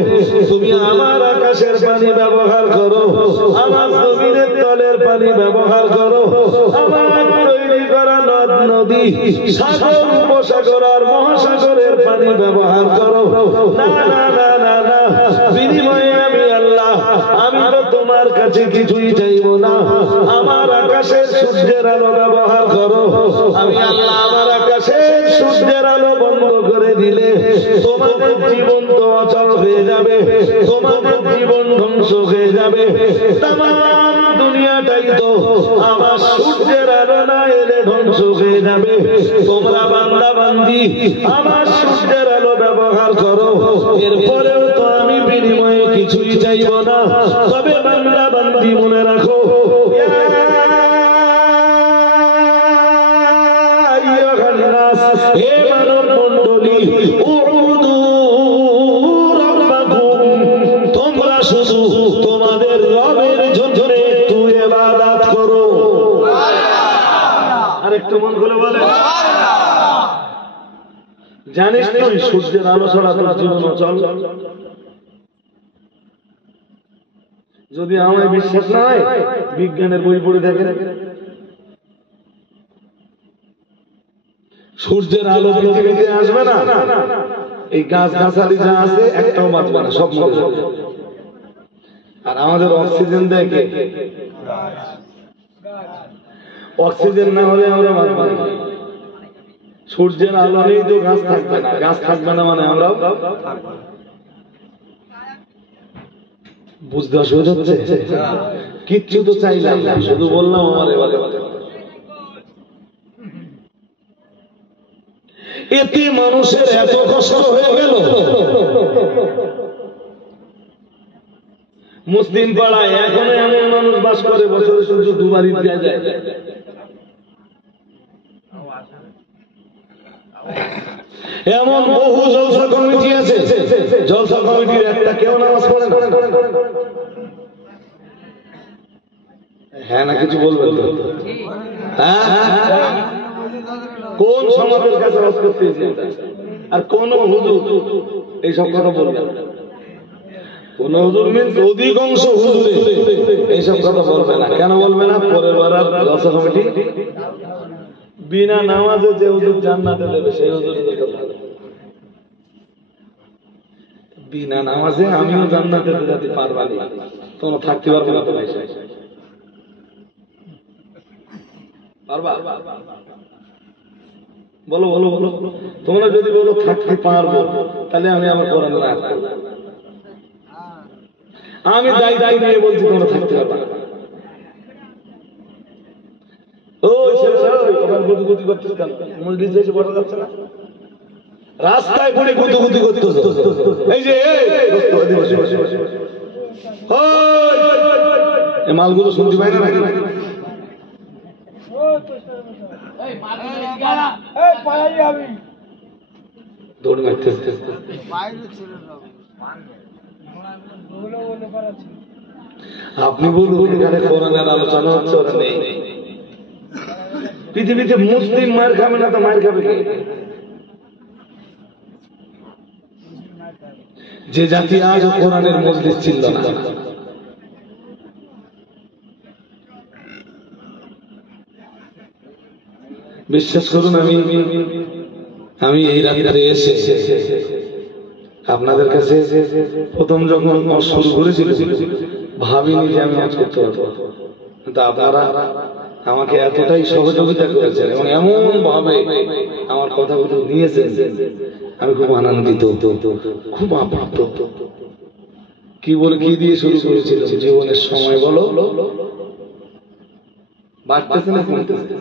তুমি আমার আকাশের পানি ব্যবহার করো, আমার জমিনের তলের পানি ব্যবহার করো, আমার তৈরি করা নদ নদী সাগর উপসাগর আর মহাসাগরের পানি ব্যবহার করো। না না না না না, বিনিময়ে আমি আল্লাহ, আমি তো তোমার কাছে কিছুই চাইব না। আমার আকাশের সূর্যের আলো ব্যবহার করো। আমি আল্লাহ আমার আকাশের সূর্যের আলো বন্ধ করে দিলে তোমাদের জীবন তো অচল হয়ে যাবে, তোমাদের জীবন ধ্বংস হয়ে যাবে। তামাম দুনিয়াটাই তো আমার সূর্যের আলো না এলে ধ্বংস হয়ে যাবে। তোমরা বান্দা বান্দি আমার সূর্যের আলো ব্যবহার করো, এরপরেও তো আমি বিনিময়ে কিছুই চাইব না। তবে বান্দা বান্দি মনে রাখো, হে মানব মণ্ডলী, তোমরা শুধু তোমাদের রবের জন্য একটু ইবাদত করো। আর একটু মন খুলে বলে, জানিস তুই সূর্যের আলো ছাড়া তোর জীবন অচল? যদি আমায় বিশ্বাস না হয়, বিজ্ঞানের বই পড়ে দেখেন, সূর্যের আলো পৃথিবীতে আসবে না, এই গাছ গাছালি যা আছে একটাও বাঁচবে না, সব মরে যাবে। আর আমাদের অক্সিজেন দেয় কে? অক্সিজেন না হলে আমরা বাঁচব না। সূর্যের আলো নেই তো গাছ থাকবে না, গাছ থাকবে না মানে আমরাও বুঝতে অসুবিধা হচ্ছে? কিচ্ছু তো চাইলাম না, শুধু বললাম আমার এবারে এতে মানুষের এত কষ্ট হয়ে গেল। মুসলিম পাড়ায় এখনো এমন মানুষ বাস করে বছরে সূর্য দুবারই দেওয়া যায়। এমন বহু জলসা কমিটি আছে, জলসা কমিটির একটা কেউ নামাজ পড়ে না। হ্যাঁ না কিছু বলবেন তো? হ্যাঁ, কোন সমাজের কাছে বাস করতেছি আর কোন হুজুর এইসব কথা বলবে? কোন হুজুর মিন্স অধিকাংশ হুজুরে এইসব কথা বলবে না। কেন বলবে না? পরের বার জলসা কমিটি বিনা নামাজে যে হুজুর জান্নাতে দেবে সেই হুজুরের কথা। বিনা নামাজে আমিও জান্নাতে যেতে পারবা না, তোমরা থাকতে পারবে না। পারবা? বলো বলো বলো, তোমরা যদি বলো থাকতে পারবো, তাহলে আমি আমার কোরআন আয়াত করব। আমি দায়িত্ব নিয়ে বলছি তোমরা থাকতে পারবা। গুদুগুদি করতেছ কেন? মসজিদে এসে বসা যাচ্ছে না? রাস্তায় পড়ে গুদুগুদি করতেছ। এই যে মালগুলো শুনতে পাই না নাকি? দৌড় মারতেছে। আপনি বলুন এখানে কোরআনের আলোচনা হচ্ছে, ওরা নেই। পৃথিবীতে মুসলিম মার খাবে না তো মার খাবে কে? যে জাতি আজ কোরআনের মজলিস ছিল না। বিশ্বাস করুন, আমি এই রাতে এসে আপনাদের কাছে প্রথম যখন শুরু করেছিল ভাবিনি যে আমি আজ করতে পারবো, কিন্তু আপনারা আমাকে এতটাই সহযোগিতা করেছেন এবং এমন ভাবে আমার কথাগুলো নিয়েছেন, আমি খুব আনন্দিত, খুব আপ্রাপ্ত। কি বলে কি দিয়ে শুরু করেছিল? জীবনের সময় বলো বাড়তেছে না কমতেছে?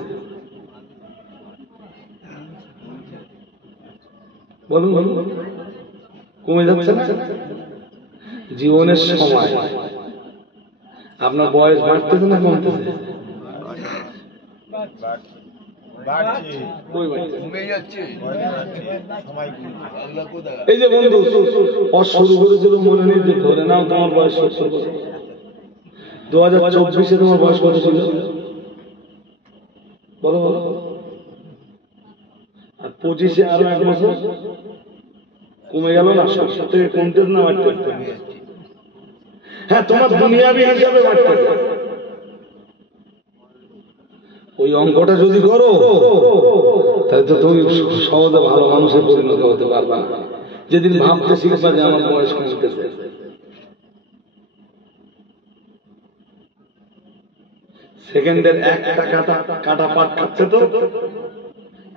বলুন বলুন, কমে যাচ্ছে না? জীবনের সময় আপনার বয়স বাড়তেছে না কমতেছে? এই যে বন্ধু শুরু করেছিল মনে নেই, যে ধরে নাও তোমার বয়স 70 বছর, 2024-এ তোমার বয়স কত ছিল বলো বলো? আর 25-এ আরো 1 বছর কমে গেল না? 70 থেকে কমতেছে না বাড়তেছে? হ্যাঁ, তোমার দুনিয়াবি হিসাবে বাড়তেছে। ওই অঙ্কটা যদি করো তাহলে তো তুমি সহজে ভালো মানুষে পরিণত হতে পারবা না। যেদিন ভাবতে শিখবা যে আমার বয়স কমতেছে, সেকেন্ডের একটা কাটা পাট খাচ্ছে তো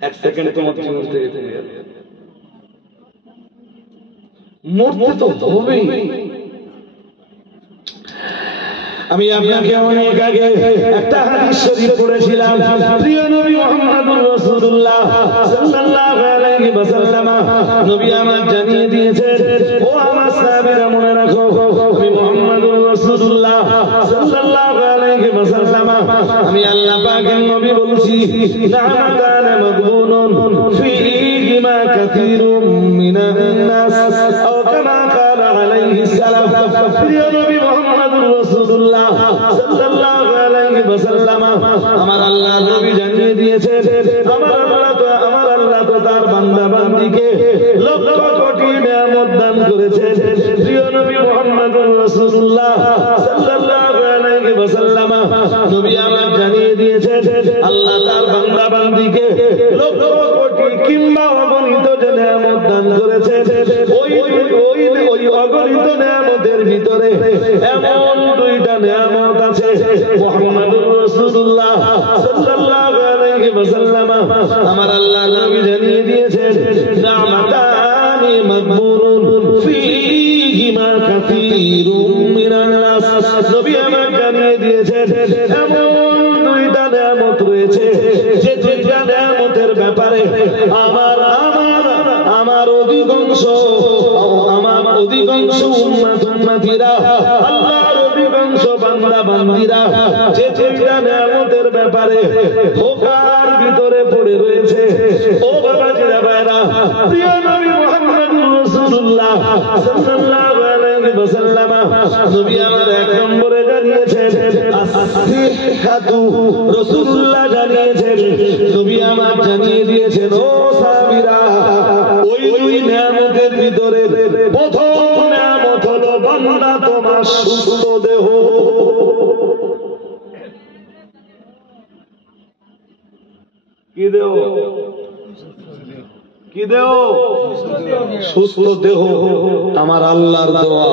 1 সেকেন্ড তোমার জীবন থেকে থেমে গেল। মরতে তো হবেই। আমি আপনাকে অনেক আগে একটা হাদিস শরীফ পড়েছিলাম, প্রিয় নবী মুহাম্মদুর রাসূলুল্লাহ সাল্লাল্লাহু আলাইহি ওয়াসাল্লাম নবী আমার জানিয়ে দিয়েছেন, ও আমার সাহাবীরা মনে রাখো, আমি মুহাম্মদুর রাসূলুল্লাহ সাল্লাল্লাহু আলাইহি ওয়াসাল্লাম আমি আল্লাহ পাকের নবী বলছি, নামাতান মাগবুনুন ফীহিমা কাসীরুম মিনান নাস আও কামা ক্বালা আলাইহিস সালাম। প্রিয় নবী মুহাম্মদুর রাসূলুল্লাহ সাল্লাল্লাহু আলাইহি ওয়াসাল্লাম আমার আল্লাহর নবী জানিয়ে দিয়েছেন, আমার আল্লাহ তো তার বান্দা বান্দীকে লক্ষ কোটি নিয়ামত দান করেছেন। প্রিয় নবী মুহাম্মদুর রাসূলুল্লাহ সাল্লাল্লাহু আলাইহি ওয়াসাল্লাম নবী আমার জানিয়ে দিয়েছেন, আল্লাহ তার বান্দা বান্দীকে লক্ষ কোটি কিংবা অগণিত যে নিয়ামত দান করেছেন, ওই অগণিত নিয়ামতের ভিতরে এমন 2টা নিয়ামত আছে মুহাম্মদুর রাসূলুল্লাহ সাল্লাল্লাহু আলাইহি ওয়াসাল্লাম আমার আল্লাহর নবী জানিয়ে দিয়েছেন, নামাতানি মাগবুনুন ফীহিমা কাসীরুম মিনান নাস। নবী আমার জানিয়ে দিয়েছেন, এমন 2টা নিয়ামত রয়েছে যে 2টা নিয়ামতের ব্যাপারে অধিকাংশ উম্মতিরা, আল্লাহর অধিকাংশ বান্দা বান্দীরা যে 2টা নিয়ামতের ব্যাপারে ধোঁকার ভিতরে পড়ে রয়েছে। ও বাবাজিরা ভাইরা, প্রিয় নবী মুহাম্মদুর রাসূলুল্লাহ সাল্লাল্লাহু আলাইহি ওয়াসাল্লাম নবী আমার 1 নম্বরে জানিয়েছেন আসিহাতু। রাসূলুল্লাহ জানিয়েছেন, নবী আমার জানিয়ে দিয়েছেন, ও সাহাবীরা, ওই 2 নিয়ামতের ভিতরে প্রথম নিয়ামত হলো বান্দা তোমার সুস্থ দেহ। কি দেহ? কি দেহ? সুস্থ দেহ। আমার আল্লাহর দেওয়া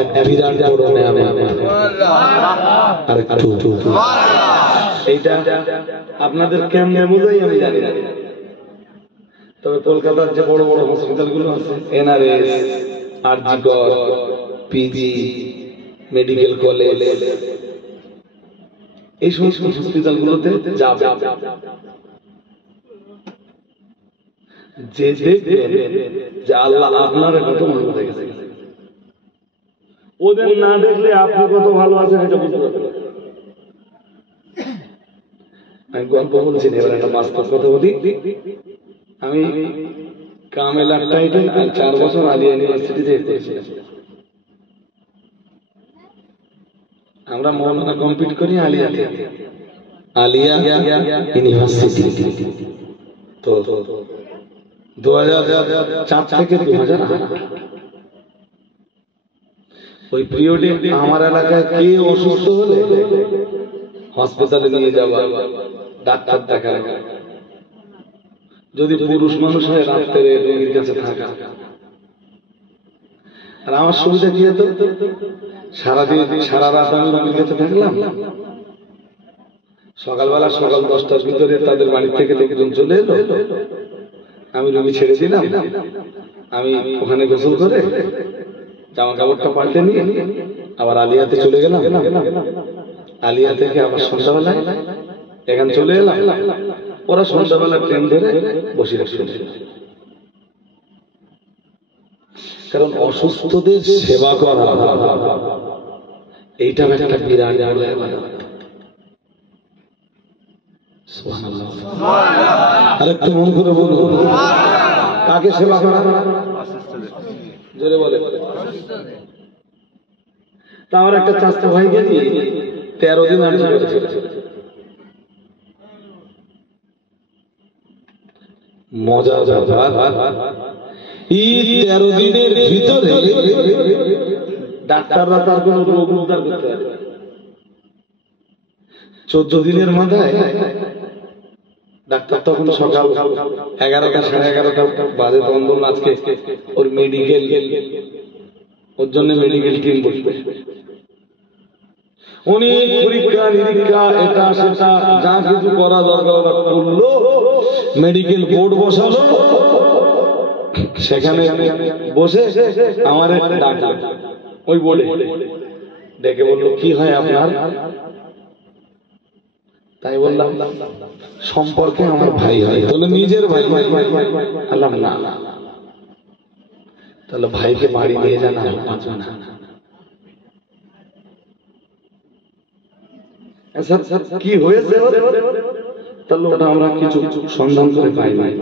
এক বিরাট বড় নিয়ামত। আর এইটা আপনাদের কেমনে বোঝাই আমি জানি না, তবে কলকাতার যে বড় বড় হসপিটাল গুলো আছে, NRS, RG Kar, PG medical college, এই সমস্ত হসপিটাল গুলোতে যাবে, যে দেখবেন যে আল্লাহ আপনার কত মনে দেখেছে, ওদের না দেখলে আপনি কত ভালো আছেন এটা বুঝতে পারবেন। আমি গল্প বলছি, এবার একটা বাস্তব কথা বলি। আমি কামেল টাইটেল 4 বছর আলিয়া ইউনিভার্সিটিতে করেছিলাম। আমরা মৌলানা কমপ্লিট করি আলিয়াতে, আলিয়া ইউনিভার্সিটি। তো 2004 থেকে 2008 ওই পিরিয়ডে আমার এলাকায় কে অসুস্থ হলে হসপিটালে নিয়ে যাওয়া, ডাক্তার দেখা, যদি পুরুষ মানুষ হয় রাত্রে রোগীর কাছে থাকা। আর আমার সুবিধা কি হতো, সারা রাত আমি রোগীর কাছে থাকলাম, সকালবেলা সকাল 10টার ভিতরে তাদের বাড়ি থেকে লোকজন চলে এলো, আমি রোগী ছেড়ে দিলাম, আমি ওখানে গোসল করে জামা কাপড়টা পাল্টে নিয়ে আবার আলিয়াতে চলে গেলাম, আলিয়া থেকে আবার সন্ধ্যাবেলায় এখানে চলে এলাম। ওরা সন্ধ্যাবেলা ট্রেন ধরে বসে রাখছিল। কারণ অসুস্থদের সেবা করা এইটা একটা বিরাট ইবাদত। সুবহানাল্লাহ। আরেকটু মন করে বলুন, কাকে সেবা করা? জোরে বলে। তা আমার একটা চাচা ভাই গেলি 13 দিন আগে করেছিল। মজার ব্যাপার, এই 13 দিনের ভিতরে ডাক্তাররা তার কোন রোগ উদ্ধার করতে পারে। 14 দিনের মাথায় ডাক্তার তখন সকাল 11টা সাড়ে 11টা বাজে, তখন বলুন আজকে ওর মেডিকেল, ওর জন্য মেডিকেল টিম বসবে। উনি পরীক্ষা নিরীক্ষা এটা সেটা যা কিছু করা দরকার করলো, মেডিকেল বোর্ড বসালো, সেখানে বসে আমার ডাক্তার ওই বোর্ডে ডেকে বললো কি হয় আপনার? তাই বললাম সম্পর্কে আমার ভাই হয়। বলে নিজের ভাই? বললাম না। তাহলে ভাইকে বাড়ি নিয়ে জানা কি হয়েছে? তাহলে ওটা আমরা কিছু সন্ধান করে পাই নাই।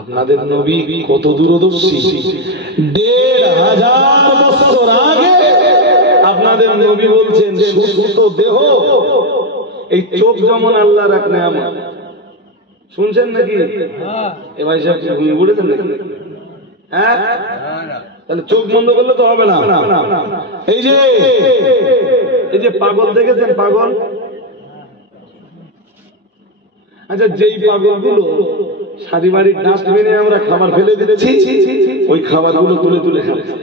আপনাদের নবী কত দূরদর্শী, 1500 বছর আগে আপনাদের নবী বলছেন সুস্থ দেহ, এই চোখ যেমন আল্লাহর এক নেয়ামত। শুনছেন নাকি? এ ভাই সাহেব ঘুমিয়ে পড়েছেন নাকি? হ্যাঁ, তাহলে চোখ বন্ধ করলে তো হবে না। এই যে পাগল দেখেছেন, পাগল? আচ্ছা, যেই পাগলগুলো সারি বাড়ির ডাস্টবিনে আমরা খাবার ফেলে দিতেছি, ওই খাবারগুলো তুলে তুলে খাচ্ছে,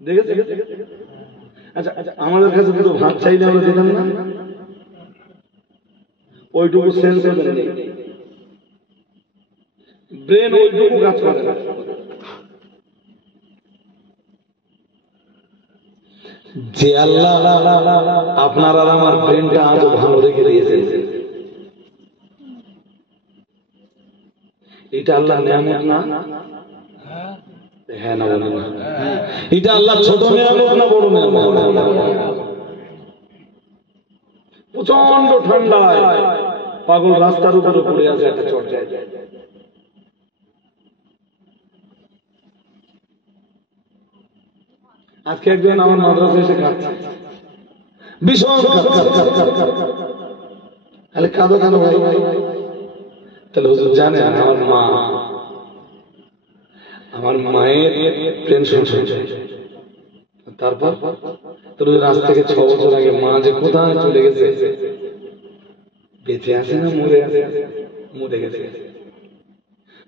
দেখেছেন? আচ্ছা, আমাদের কাছে তো ভাত চাইলে আমরা দিতাম না, ওইটুকু সেন্স নেই, ব্রেন ওইটুকু কাজ করে না। যে আল্লাহ আপনার আর আমার ব্রেনটা আজও ভালো রেখে দিয়েছে, এটা আল্লাহ নিয়ামত না? হ্যাঁ না বলেন না? এটা আল্লাহ ছোট নিয়ামত না বড় নিয়ামত? প্রচন্ড ঠান্ডায় পাগল রাস্তার উপরে পড়ে আছে একটা চর্চায়। আজকে একজন আমার মাদ্রাসায় এসে কাঁদছে, ভীষণ তাহলে কাঁদো কেন ভাই? তাহলে হুজুর জানেন আমার মায়ের টেনশন হয়েছে, তারপর তোর আজ থেকে 6 বছর আগে মা যে কোথায় চলে গেছে, বেঁচে আছে না মরে আছে? মরে গেছে।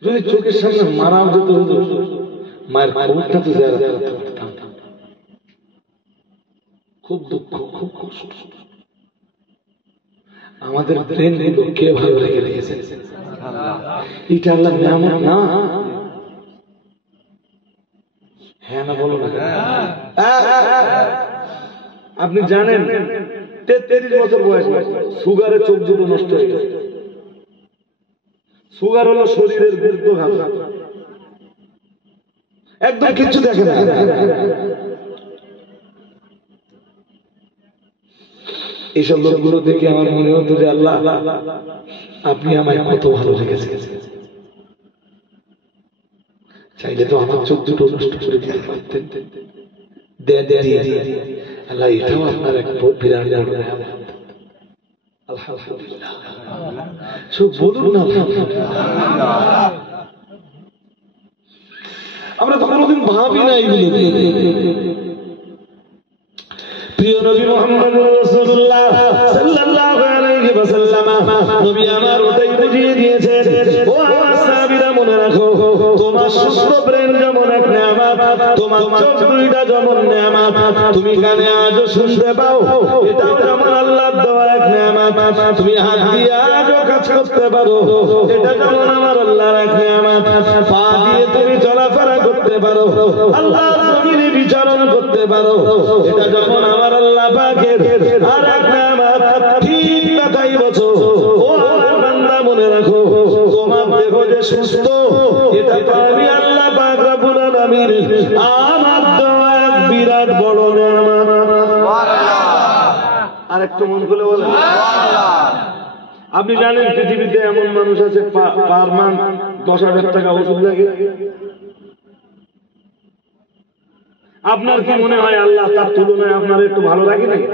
যদি চোখের সামনে মারাও যেত হুজুর, মায়ের খবরটা তো যারা খুব দুঃখ, খুব কষ্ট। আমাদের ব্রেন গুলো কে ভালো রেখে দিয়েছে? এটা আল্লাহর নিয়ামত না? হ্যাঁ না বলো না? আপনি জানেন 33 বছর বয়স সুগারে চোখ দুটো নষ্ট হয়ে গেছে। সুগার হলো শরীরের গুরুত্বঘাত, একদম কিচ্ছু দেখে না। এইসব লোকগুলো দেখে আমার মনে হতো যে আল্লাহ আপনি আমায় কত ভালো রেখেছেন, চাইলে তো আমার চোখ দুটো নষ্ট করে দিতে পারতেন। আল্লাহ এটাও আপনার এক বিরাট আলহামদুলিল্লাহ। বলুন না আমরা তো কোনোদিন ভাবি না এইগুলো। প্রিয় নবী মুহাম্মদ রাসূলুল্লাহ সাল্লাল্লাহু আলাইহি ওয়াসাল্লাম নবী আমার ওটাই বুঝিয়ে দিয়েছেন, ও আমার সাহাবীরা মনে রাখো, তোমার সুস্থ ব্রেন যেমন এক নিয়ামত, তোমার চোখ দুইটা যেমন নিয়ামত, তুমি কানে আজও শুনতে পাও, এটাও যেমন আল্লাহর দেওয়া এক নিয়ামত, তুমি হাত দিয়ে আজও কাজ করতে পারো, এটা যেমন আমার আল্লাহর এক নিয়ামত, পা দিয়ে তুমি চলাফেরা করতে পারো, আল্লাহর জমিনে বিচরণ করতে পারো, এটা যখন আমার আল্লাহ পাকের আর এক নিয়ামত। ঠিক তাই বলছো, ও আমার বান্দা মনে রাখো, তোমার সুস্থ, এটা তো আমি আল্লাহ পাক রব্বুল আলামিন আমার দেওয়া এক বিরাট বড় নেয়ামত। আর একটু মন খুলে বলেন আপনি জানেন পৃথিবীতে এমন মানুষ আছে পার মান 10,000 টাকা ওষুধ লাগে। আপনার কি মনে হয় আল্লাহ তার তুলনায় আপনার একটু ভালো লাগে নাকি?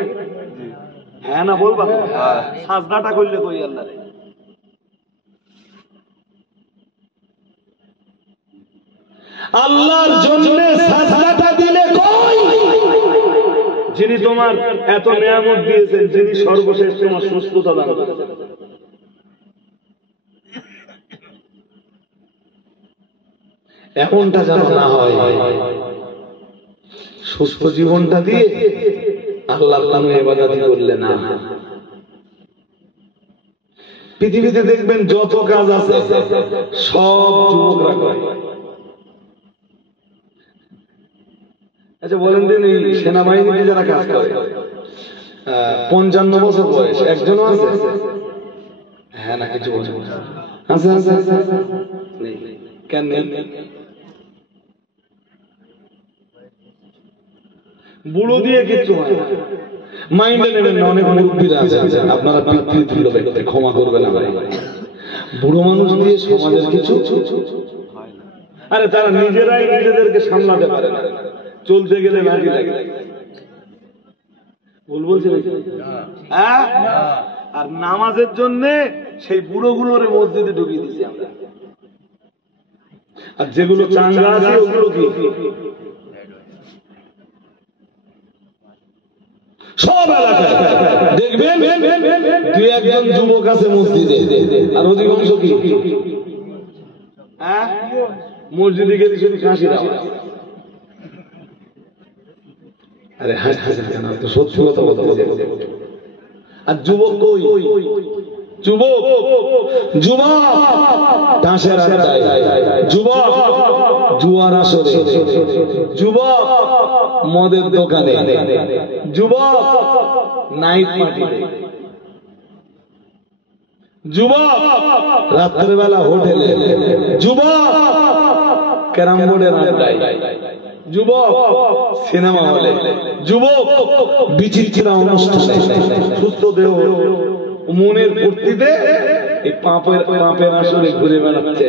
হ্যাঁ না বলবা? সাজদাটা করলে কই আল্লাহ রে? আল্লাহর জন্য সাজদাটা দিলে কই? যিনি তোমার এত নিয়ামত দিয়েছেন, যিনি সর্বশেষ তোমার সুস্থতা দান করেছেন। এমনটা যেন না হয় সুস্থ জীবনটা দিয়ে আল্লাহর নামে ইবাদত করলে না। পৃথিবীতে দেখবেন যত কাজ আছে সব যুবকরা করে। আচ্ছা বলেন দিন, এই সেনাবাহিনীতে যারা কাজ করে 55 বছর বয়স একজনও আছে? হ্যাঁ না কিছু বলছে আচ্ছা আচ্ছা কেন নেই? বুড়ো দিয়ে কিছু হয় না, মাইন্ডে নেবেন না। অনেক মুরব্বীরা আছে, আপনারা পিতৃতুল্য ব্যক্তি, ক্ষমা করবেন না ভাই। বুড়ো মানুষ দিয়ে সমাজের কিছু হয় না। আরে তারা নিজেরাই নিজেদেরকে সামলাতে পারে না, চলতে গেলে লাঠি লাগে। ভুল বলছি নাকি? হ্যাঁ। আর নামাজের জন্য সেই বুড়োগুলোর মসজিদে ঢুকিয়ে দিচ্ছি আমরা। আর যেগুলো চাঙ্গা আছে ওগুলো কি সব এলাকায় দেখবেন 2-1 জন যুবক আছে মসজিদে, আর অধিকাংশ কি মসজিদে গেলে শুধু কাশি দাও। আরে হাসতেছেন কেন? তো সত্যি কথা বলতে। আর যুবক কই? যুবক যুবক তাসের আড্ডায়, যুবক জুয়ার আসরে, যুবক মদের দোকানে, যুবক নাইট পার্টিতে, যুবক রাত্রেবেলা হোটেলে, যুবক ক্যারাম বোর্ডের আড্ডায়, যুবক সিনেমা হলে, যুবক বিচিত্র অনুষ্ঠানে, সুস্থ দেহ মনের ফুর্তিতে এই পাপের আসরে ঘুরে বেড়াচ্ছে।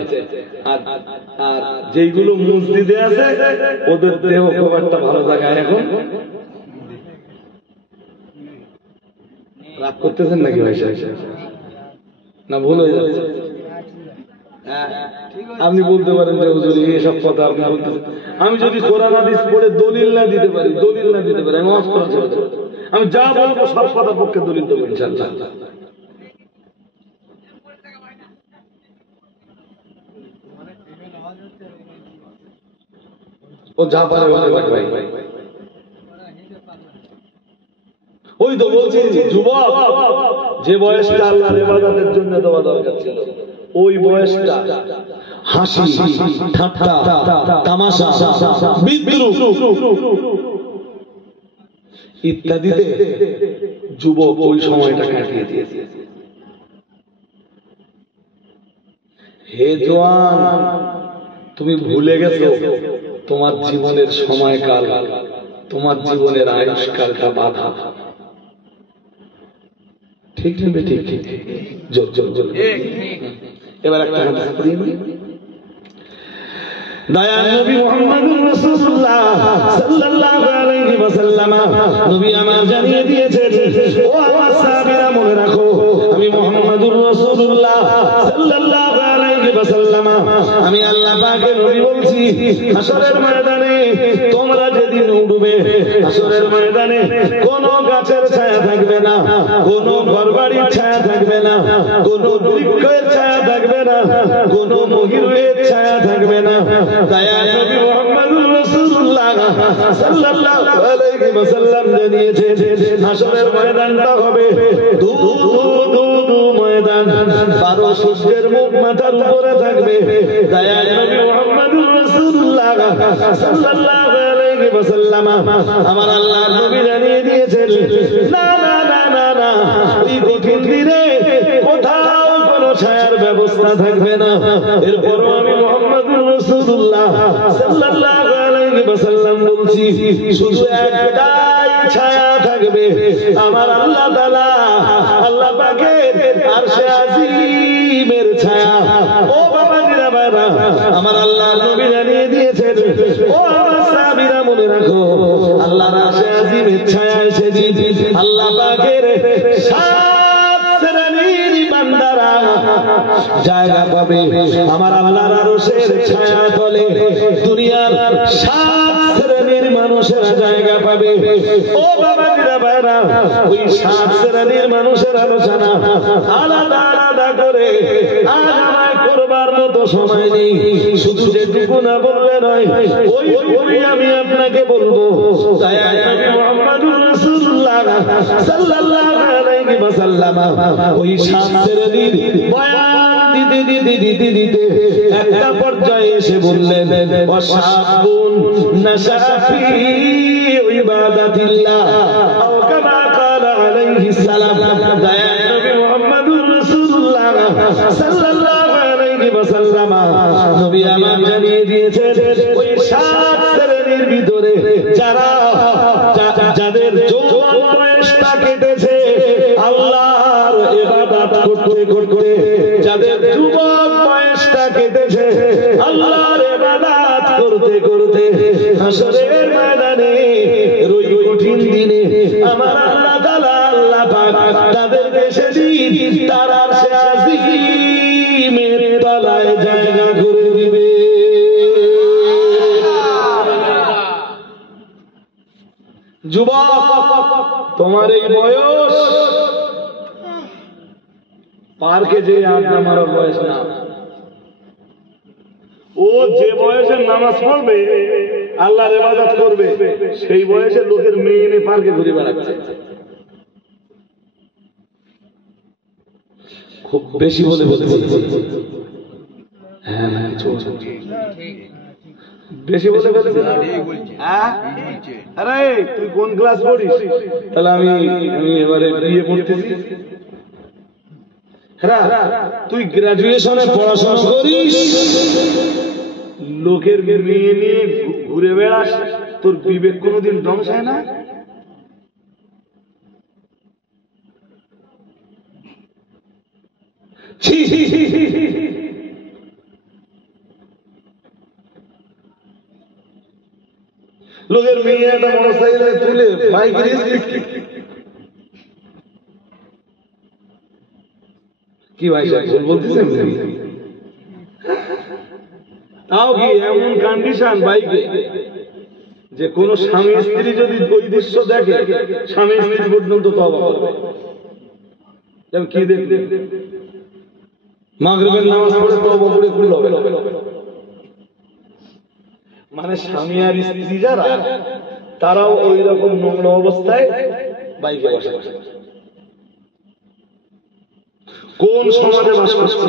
আর যেইগুলো মসজিদে আছে ওদের দেহ খুব একটা ভালো জায়গায়। এখন রাগ করতেছেন নাকি ভাই? না ভুল হয়ে যাচ্ছে? আপনি বলতে পারেন যে হুজুর এইসব কথা আপনি বলতেছেন। আমি যদি কোরআন হাদিস পড়ে দলিল না দিতে পারি আমি ওয়াজ করা ছেড়ে দেব। আমি যা বলবো সব কথার পক্ষে দলিল দেবো ইনশাআল্লাহ। ও যা পারে ভাই। ওই তো বলছি যুবক, যে বয়সটা আল্লাহর ইবাদতের জন্য দেওয়া দরকার ছিল ওই বয়সটা হাসি ঠাট্টা তামাশা বিদ্রুপ ইত্যাদিতে যুবক ওই সময়টা কাটিয়ে দিয়েছে। হে জওয়ান, তুমি ভুলে গেছো তোমার জীবনের সময়কাল, তোমার জীবনের আয়ুষ্কালটা বাধা। ঠিক নেবে? ঠিক ঠিক এবার একটা হাদিস পড়ি। দয়াল নবী মুহাম্মদুর রাসূলুল্লাহ সাল্লাল্লাহু আলাইহি ওয়াসাল্লাম নবী আমার জানিয়ে দিয়েছেন, ও আমার সাহাবীরা মনে রাখো, আমি মুহাম্মদুর রাসূলুল্লাহ সাল্লাল্লাহু আলাইহি ওয়াসাল্লাম আমি আল্লাহ পাকের নবী বলছি, হাসরের ময়দানে তোমরা যেদিন উঠবে, হাসরের ময়দানে কোন গাছের ছায়া থাকবে না, কোন ঘরবাড়ির ছায়া থাকবে না, কোন বৃক্ষের ছায়া থাকবে না, কোন মহিষের ছায়া থাকবে না। দয়াল নবী মুহাম্মদুর রাসূলুল্লাহ সাল্লাল্লাহু আলাইহি ওয়াসাল্লাম জানিয়েছেন, হাসরের ময়দানটা হবে দুদু ময়দান, 12 সূর্যের মুখ মাথার উপরে থাকবে। দয়াল নবী মুহাম্মদুর রাসূলুল্লাহ সাল্লাল্লাহু আলাইহি ওয়াসাল্লাম আমার আল্লাহর নবী জানিয়ে দিয়েছেন, না না না না না, ওই কঠিন দিনে কোথাও কোনো ছায়ার ব্যবস্থা রাস্তা থাকবে না। এরপরও আমি মুহাম্মদুর রাসূলুল্লাহ সাল্লাল্লাহু আলাইহি ওয়াসাল্লাম বলছি, শুধু একটাই ছায়া থাকবে, আমার আল্লাহ তাআলা আল্লাহ পাকের আরশে আজিমের ছায়া। ও বাবাজিরা বাবা, আমার আল্লাহ নবী জানিয়ে দিয়েছেন, ও আমার সাহাবীরা মনে রাখো, আল্লাহর আরশে আজিমের ছায়া সেদিন আল্লাহ পাকের সাত শ্রেণীর বান্দারা জায়গা পাবে আমার আল্লাহর আরশের ছায়া তলে। দুনিয়ার সাত শ্রেণীর মানুষেরা জায়গা পাবে। ও বাবাজিরা ভাইরা, ওই সাত শ্রেণীর মানুষের আলোচনা আলাদা আলাদা করে আজ আমায় করবার মতো সময় নেই। শুধু যেটুকু না বললে নয়, ওই আমি আপনাকে বলবো। তাই নবী মুহাম্মদুর রাসূলুল্লাহ সাল্লাল্লাহু আলাইহি ওয়াসাল্লাম ওই সাত শ্রেণীর বয়ান দিতে একটা পর্যায়ে এসে বললেন, ওয়াসাবুন নাশাফি ইবাদাতিল্লাহ আও কামা ক্বালা আলাইহিস সালাম। দয়ায় নবী মুহাম্মদুর রাসূলুল্লাহ সাল্লাল্লাহু আলাইহি ওয়াসাল্লাম নবী আমার জানিয়ে দিয়েছেন, ওই সাত শ্রেণীর ভিতরে যাদের যৌবন বয়সটা কেটেছে আল্লাহর ইবাদত করতে করতে, যাদের যুবক বয়সটা কেটেছে আল্লাহর ইবাদত করতে করতে, হাসরের ময়দানে ওই কঠিন দিনে আমার আল্লাহ তাআলা আল্লাহ পাক তাদেরকে সেদিন তার আরশে আজিমের তলায় জায়গা করে দিবে। যুবক, তোমার এই বয়স পার্কে যে আড্ডা মারার বয়স না। ও যে বয়সে নামাজ পড়বে, আল্লাহর ইবাদত করবে, সেই বয়সে লোকের মেয়ে এনে পার্কে ঘুরে বেড়াচ্ছে। খুব বেশি বলে বলতে হ্যাঁ বেশি বলে বলতে। আরে তুই কোন ক্লাস পড়িস? তাহলে আমি এবারে বিয়ে পড়তেছি। তুই গ্রাজুয়েশনে পড়াশোনা করিস, লোকের মেয়ে নিয়ে ঘুরে বেড়াস, তোর বিবেক কোনোদিন ধ্বংস হয় না? লোকের মেয়ে একটা মোটরসাইকেলে তুলে বাইক কি ভাই বলতেছেন? তাও কি এমন কন্ডিশন বাইকে যে কোন স্বামী স্ত্রী যদি ওই দৃশ্য দেখে, স্বামী স্ত্রী পর্যন্ত তওবা করবে। কি দেখবে? মাগরিবের নামাজ পড়ে তওবা করে খুলে হবে। মানে স্বামী আর স্ত্রী যারা, তারাও ওই রকম নোংরা অবস্থায় বাইকে বসে। কোন সমাজে বাস করছে?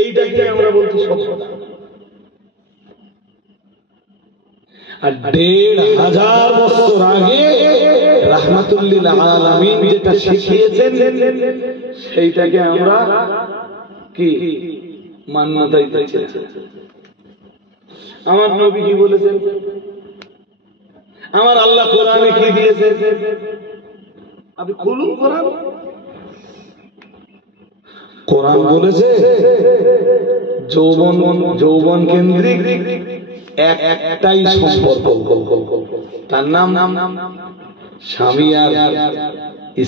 এইটাকে আমরা বলছি সভ্যতা। আর ১৫০০ বছর আগে রাহমাতুল লিল আলামিন যেটা শিখিয়েছেন, সেইটাকে আমরা কি মান্যতা দিচ্ছি। আমার নবী কি বলেছেন, আমার আল্লাহ কোরআনে কি দিয়েছেন? আপনি খুলুন কোরআন। কোরআন বলেছে যৌবন কেন্দ্রিক একটাই সম্পর্ক, তার নাম স্বামী আর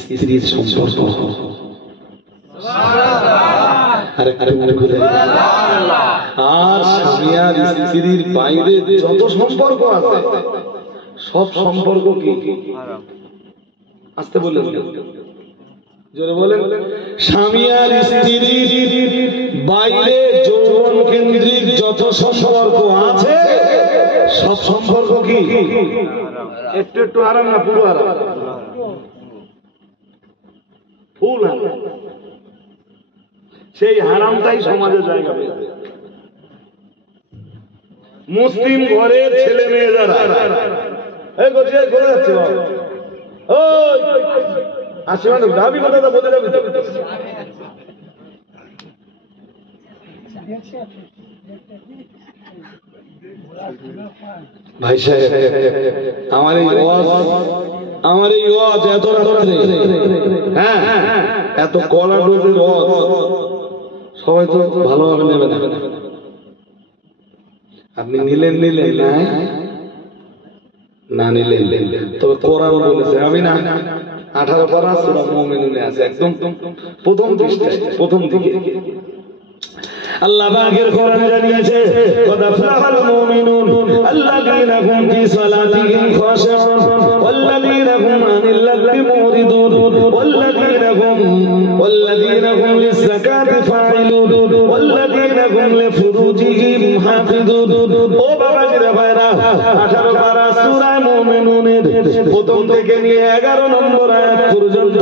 স্ত্রীর সম্পর্ক। আর স্বামী আর স্ত্রীর বাইরে যত সম্পর্ক আছে সব সম্পর্ক কি? আসতে বললেন, জোরে বলেন। স্বামী আর স্ত্রীর বাইরে যৌবন কেন্দ্রিক যত সম্পর্ক আছে সব সম্পর্ক কি? একটু একটু আরাম না পুরো আরাম? ফুল আরাম। সেই হারামটাই সমাজে জায়গা পেয়েছে। মুসলিম ঘরের ছেলে মেয়ে যারা যাচ্ছে আসি, মানে ভাবি কথাটা বলে যাবি। ভাই সাহেব, আমার এই ওয়াজ এত রাত্রে, হ্যাঁ এত কড়া ডোজের ওয়াজ সবাই তো ভালোভাবে নেবে না। আপনি নিলেন না নিলেন, তবে কোরআন বলেছে, আমি না 18 পারা সূরা মুমিনুনে আছে, একদম প্রথম পৃষ্ঠায় প্রথম দিকে আল্লাহ পাকের কোরআন জানিয়েছে, কদ আফলাহাল মুমিনুন আল্লাযীনা হুম ফি সালাতিহিম খাশিউন ওয়াল্লাযীনা হুম আনিল লাগবি মুরিদুন ওয়াল্লাযীনা হুম লিয-যাকাতি ফাইলুন ওয়াল্লাযীনা হুম লিফুরুজিহিম হাফিজুন। ও বাবাজিরা ভাইরা, 18 পারা সূরা মুমিনুনের প্রথম থেকে নিয়ে 11 নম্বর আয়াত পর্যন্ত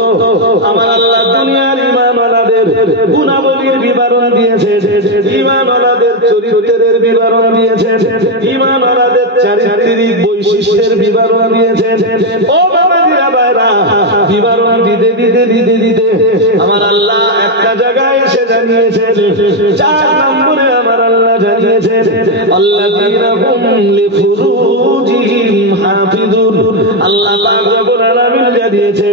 আমার আল্লাহ দুনিয়ার ঈমানওয়ালাদের গুণাবলীর বিবরণ দিয়েছে, ঈমানওয়ালাদের চরিত্রের বিবরণ দিয়েছে, ঈমানওয়ালাদের চারিত্রিক বৈশিষ্ট্যের বিবরণ দিয়েছে। ও বাবাজিরা ভাইরা, বিবরণ দিতে আমার আল্লাহ একটা জায়গায় এসে জানিয়েছে, 4 নম্বরে আমার আল্লাহ জানিয়েছে, আল্লাযীনা হুম লিফুরুজিহিম হাফিজুন। আল্লাহ পাক রব্বুল আলামিন জানিয়েছে,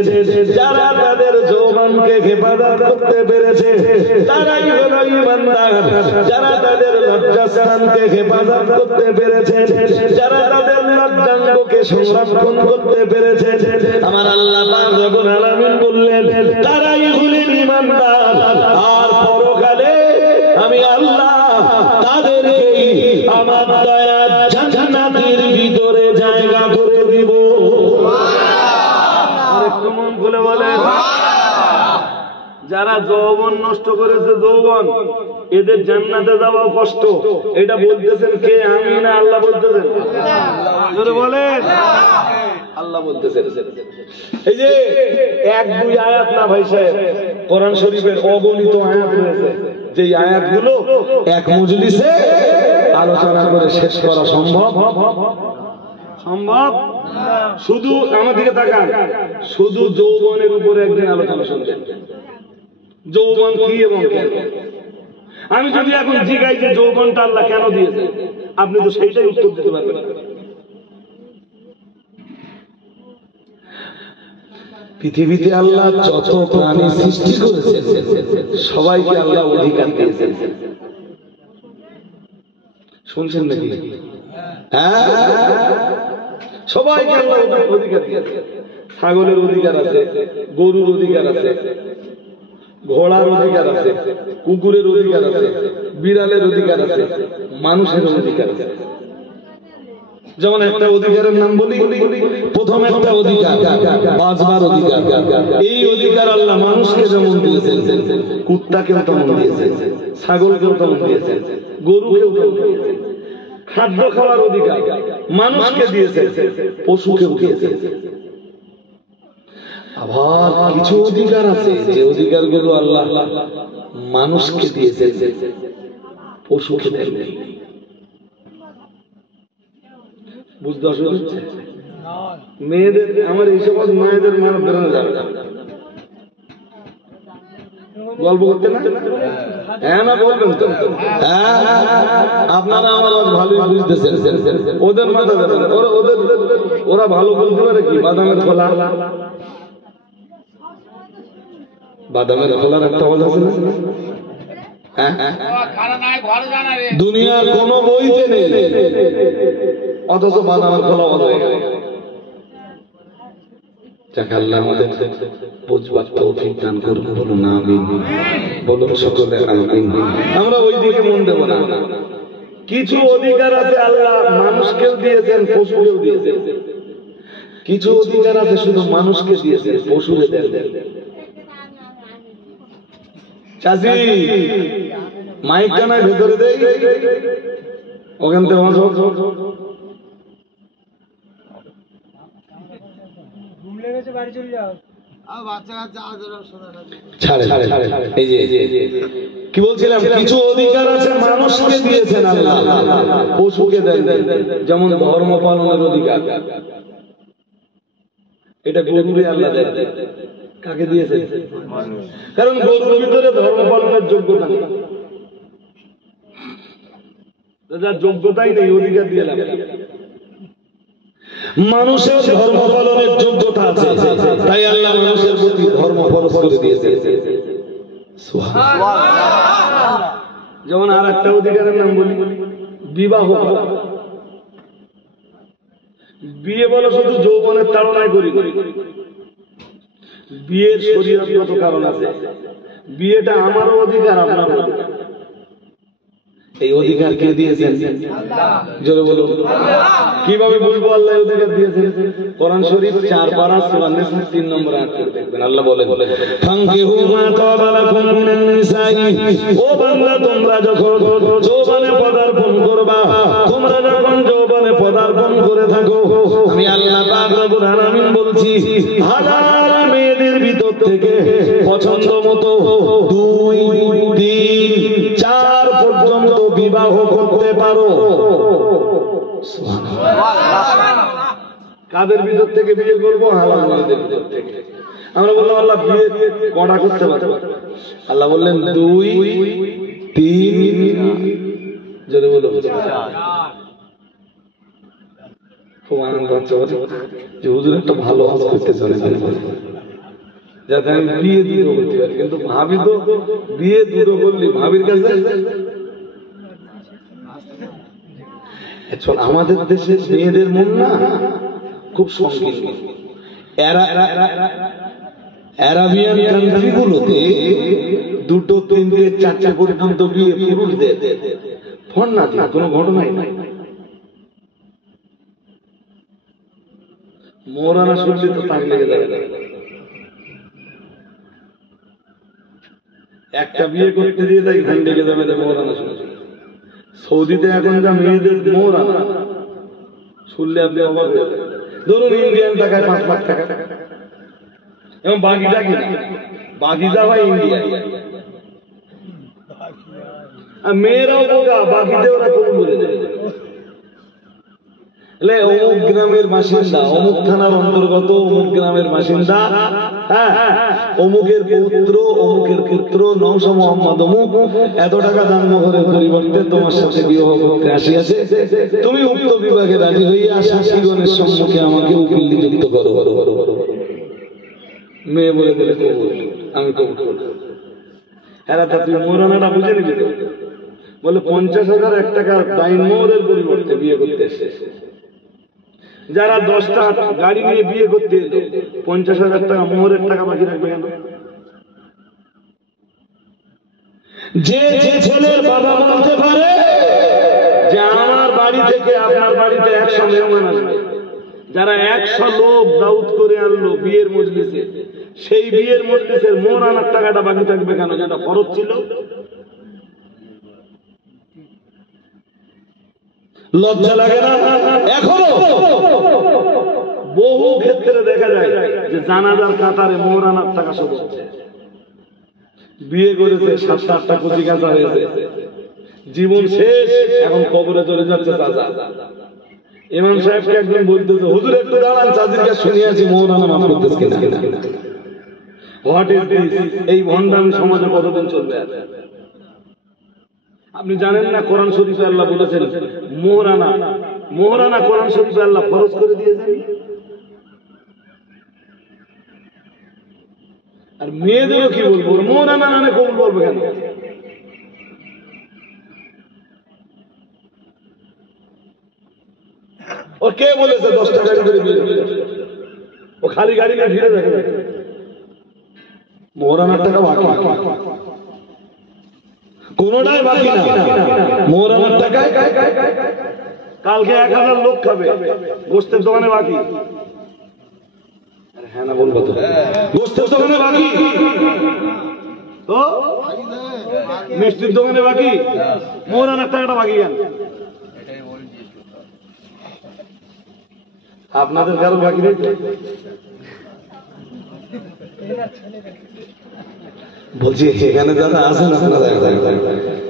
যারা তাদের যৌবনকে হেফাজত করতে পেরেছে তারাই হলো ঈমানদার। যারা তাদের লজ্জাস্থানকে হেফাজত করতে পেরেছে, যারা তাদের লজ্জাঙ্গকে সংরক্ষণ করতে পেরেছে, আমার আল্লাহ পাক রব্বুল আলামিন বললেন তারাই হলেন ঈমানদার। আর পরকালে আমি আল্লাহ তাদেরকে আমার দয়ার জান্নাতের ভিতরে জায়গা করে দিব। আরেকটু মন খুলে বলেন, যারা যৌবন নষ্ট করেছে, যৌবন এদের জান্নাতে যাওয়া কষ্ট, এটা বলতেছেন কে? আমি না আল্লাহ বলতেছেন? বলেন আল্লাহ বলতেছেন। এই যে 1-2 আয়াত না ভাই সাহেব, কোরআন শরীফের অগণিত আয়াত রয়েছে, যে আয়াতগুলো এক মজলিসে আলোচনা করে শেষ করা সম্ভব? শুধু আমার দিকে তাকান, শুধু যৌবনের উপরে একদিন আলোচনা শুনবেন, যৌবন কি এবং কেন। আমি যদি এখন জিজ্ঞাসা যে যৌবনটা আল্লাহ কেন দিয়েছে, আপনি তো সেইটাই উত্তর দিতে পারবেন। পৃথিবীতে আল্লাহ যত প্রাণী সৃষ্টি করেছেন সবাইকে আল্লাহ অধিকার দিয়েছেন। শুনছেন নাকি? হ্যাঁ, সবাইকে আল্লাহ অধিকার দিয়েছেন। ছাগলের অধিকার আছে, গরুর অধিকার আছে, ঘোড়ার অধিকার আছে, কুকুরের অধিকার আছে, বিড়ালের অধিকার আছে, মানুষের অধিকার আছে। যেমন একটা অধিকারের নাম বলি, প্রথম একটা অধিকার বাঁচবার অধিকার। এই অধিকার আল্লাহ মানুষকে যেমন দিয়েছেন, কুত্তাকেও তেমন দিয়েছেন, ছাগলকেও তেমন দিয়েছেন, গরুকেও তেমন দিয়েছেন। খাদ্য খাওয়ার অধিকার মানুষকে দিয়েছেন, পশুকেও দিয়েছেন। আবার কিছু অধিকার আছে যে অধিকারগুলো আল্লাহ মানুষকে দিয়েছেন, পশুকে দেননি। বুঝতে অসুবিধা হচ্ছে? মেয়েদের, আমার এই সমাজ মেয়েদের মানে বেরোনো যাবে না, গল্প করতে না? হ্যাঁ না বলবেন তো? হ্যাঁ, আপনারা আমার ভালোই বুঝতেছেন। ওদের মাথা যাবে না, ওরা ভালো বলতে পারে কি? বাদামের খোলা, বাদামের খোলার একটা আওয়াজ আছে না? দুনিয়ার কোন বইতে নেই, অথচ বাদামের খোলা আওয়াজ হয়ে গেল। যাকে আল্লাহ আমাদের বুঝবার তৌফিক দান করুন, বলুন আমিন, বলুন সকলে আমিন। আমরা ওই দিকে মন দেব না। কিছু অধিকার আছে আল্লাহ মানুষকেও দিয়েছেন, পশুকেও দিয়েছেন। কিছু অধিকার আছে শুধু মানুষকে দিয়েছেন, পশুকে দেন। চাচি মাইকটা নয় ভেতরে দেই, ওখান থেকে কি বলছিলাম? কিছু অধিকার আছে মানুষকে দিয়েছেন আল্লাহ, পশুকে দেন। যেমন ধর্ম পালনের অধিকার, এটা গরুরে আল্লাহ দেন। কাকে দিয়েছেন? কারণ গরুর ভিতরে ধর্ম পালনের যোগ্যতা নেই। যার যোগ্যতাই নেই অধিকার দিয়ে লাভ। মানুষের ধর্ম পালনের যোগ্যতা আছে, তাই আল্লাহ মানুষের প্রতি ধর্ম ফরজ করে দিয়েছে। যেমন আর একটা অধিকারের নাম বলি, বিবাহ। বিয়ে বলো শুধু যৌবনের তাড়নায় করি, বিয়ের শরীয়তগত কারণ আছে। বিয়েটা আমারও অধিকার, আপনারও অধিকার। এই অধিকার কে দিয়েছেন? জোরে বলুন। কিভাবে বলবো আল্লাহ অধিকার দিয়েছেন? কোরআন শরীফ 4 পারা সূরা নিসা 3 নম্বর আয়াত দেখবেন। আল্লাহ বলেন, ফানকিহু মা তাবা লাকুম মিনান নিসাই। ও বান্দা, তোমরা যখন যৌবনে পদার্পণ করবা, তোমরা যখন যৌবনে পদার্পণ করে থাকো, আমি আল্লাহ পাক রব্বুল আলামিন বলছি, হালাল মেয়েদের ভিতর থেকে পছন্দ মতো 2, 3, 4 পর্যন্ত বিবাহ করতে পারো। কাদের ভিতর থেকে বিয়ে করবো? হালাল মেয়েদের ভিতর থেকে। আমরা বললাম আল্লাহ বিয়ে কটা করতে পারো? আল্লাহ বললেন 2, 3, যদি বলো 4। খুব আনন্দ হচ্ছে যে হুজুর একটা ভালো কাজ করতে চলে, যাতে আমি বিয়ে দুটো করতে পারি। কিন্তু ভাবি তো বিয়ে দুটো করলি ভাবির কাছে। আমাদের দেশের মেয়েদের মন না খুব সংকীর্ণ। আরাবিয়ান কান্ট্রি গুলোতে 2, 3, 4 পর্যন্ত বিয়ে পুরুষদের ফোন না দিয়ে কোনো ঘটনাই নাই। মৌলানা শুনলে তো তাক লেগে যাবে। একটা বিয়ে করতে দিয়ে তাই ঘান লেগে যাবে যে মৌলানা শুনছে। সৌদিতে এখন যা মেয়েদের মৌলানা শুনলে আপনি অবাক হয়ে যাবেন। ধরুন ইন্ডিয়ান টাকায় 5 লাখ টাকা, এবং বাকিটা কি বাকি যা হয় ইন্ডিয়া। আর মেয়েরাও বোকা, বাকিতে ওরা কবুল বলে দেয়। অমুক গ্রামের বাসিন্দা, অমুক থানার অন্তর্গত অমুক গ্রামের বাসিন্দা, অমুকের পুত্র নওশা মোহাম্মদ অমুক এত টাকা দান মোহরের পরিবর্তে তোমার সাথে বিবাহ করতে আসিয়াছে, তুমি উক্ত বিভাগে রাজি হইয়া শাসিগণের সম্মুখে আমাকে উকিল নিযুক্ত করো। মেয়ে বলে দিলে কবুল, আমি কবুল করব। এরা তা তুই মৌলানাটা বুঝে নিবি তো? বলে 50,001 টাকা দাইন মোহরের পরিবর্তে বিয়ে করতে এসে। যারা 10টা গাড়ি নিয়ে বিয়ে করতে এলো, 50,000 টাকা মোহরের টাকা বাকি রাখবে কেন? যে ছেলের বাবা বলতে পারে যে আমার বাড়ি থেকে আপনার বাড়িতে 100 মেহমান আসবে, যারা 100 লোক দাউদ করে আনলো বিয়ের মজলিসে, সেই বিয়ের মজলিসের মোহর আনার টাকাটা বাকি থাকবে কেন? যেটা খরচ ছিল। লজ্জা লাগে না? এখনো বহু ক্ষেত্রে দেখা যায় যে জানাজার কাতারে মোহর আনার টাকা শোধ হচ্ছে। বিয়ে করেছে, 7-8টা কোটি কাঁচা হয়েছে, জীবন শেষ, এখন কবরে চলে যাচ্ছে চাচা। ইমাম সাহেবকে একজন বলতেছে, হুজুর একটু দাঁড়ান, চাচির কাছে শুনিয়াছি মোহর আনা মাফ করতেছে কিনা। What is this? এই ভণ্ডামি সমাজে কতদিন চলবে? আপনি জানেন না কোরআন শরীফে আল্লাহ বলেছেন মোহরানা কোরআন শরীফে আল্লাহ ফরজ করে দিয়েছেন। আর মেয়েদেরও কি বলবো, মোহরানা মানে কবুল বলবে কেন? ও কে বলেছে 10টা গাড়ি করে বিয়ে? ও খালি গাড়ি নিয়ে ফিরে দেখে মোহরানার টাকা বাকি, কোনটাই বাকি না। মোহরানার টাকায় কালকে 1000 লোক খাবে, গোস্তের দোকানে বাকি। হ্যাঁ না বলবো তো, গোস্তের দোকানে বাকি তো, মিষ্টির দোকানে বাকি, মোহরানার টাকাটা বাকি কেন? আপনাদের কারো বাকি নেই? বলছি এখানে যারা আছেন আপনারা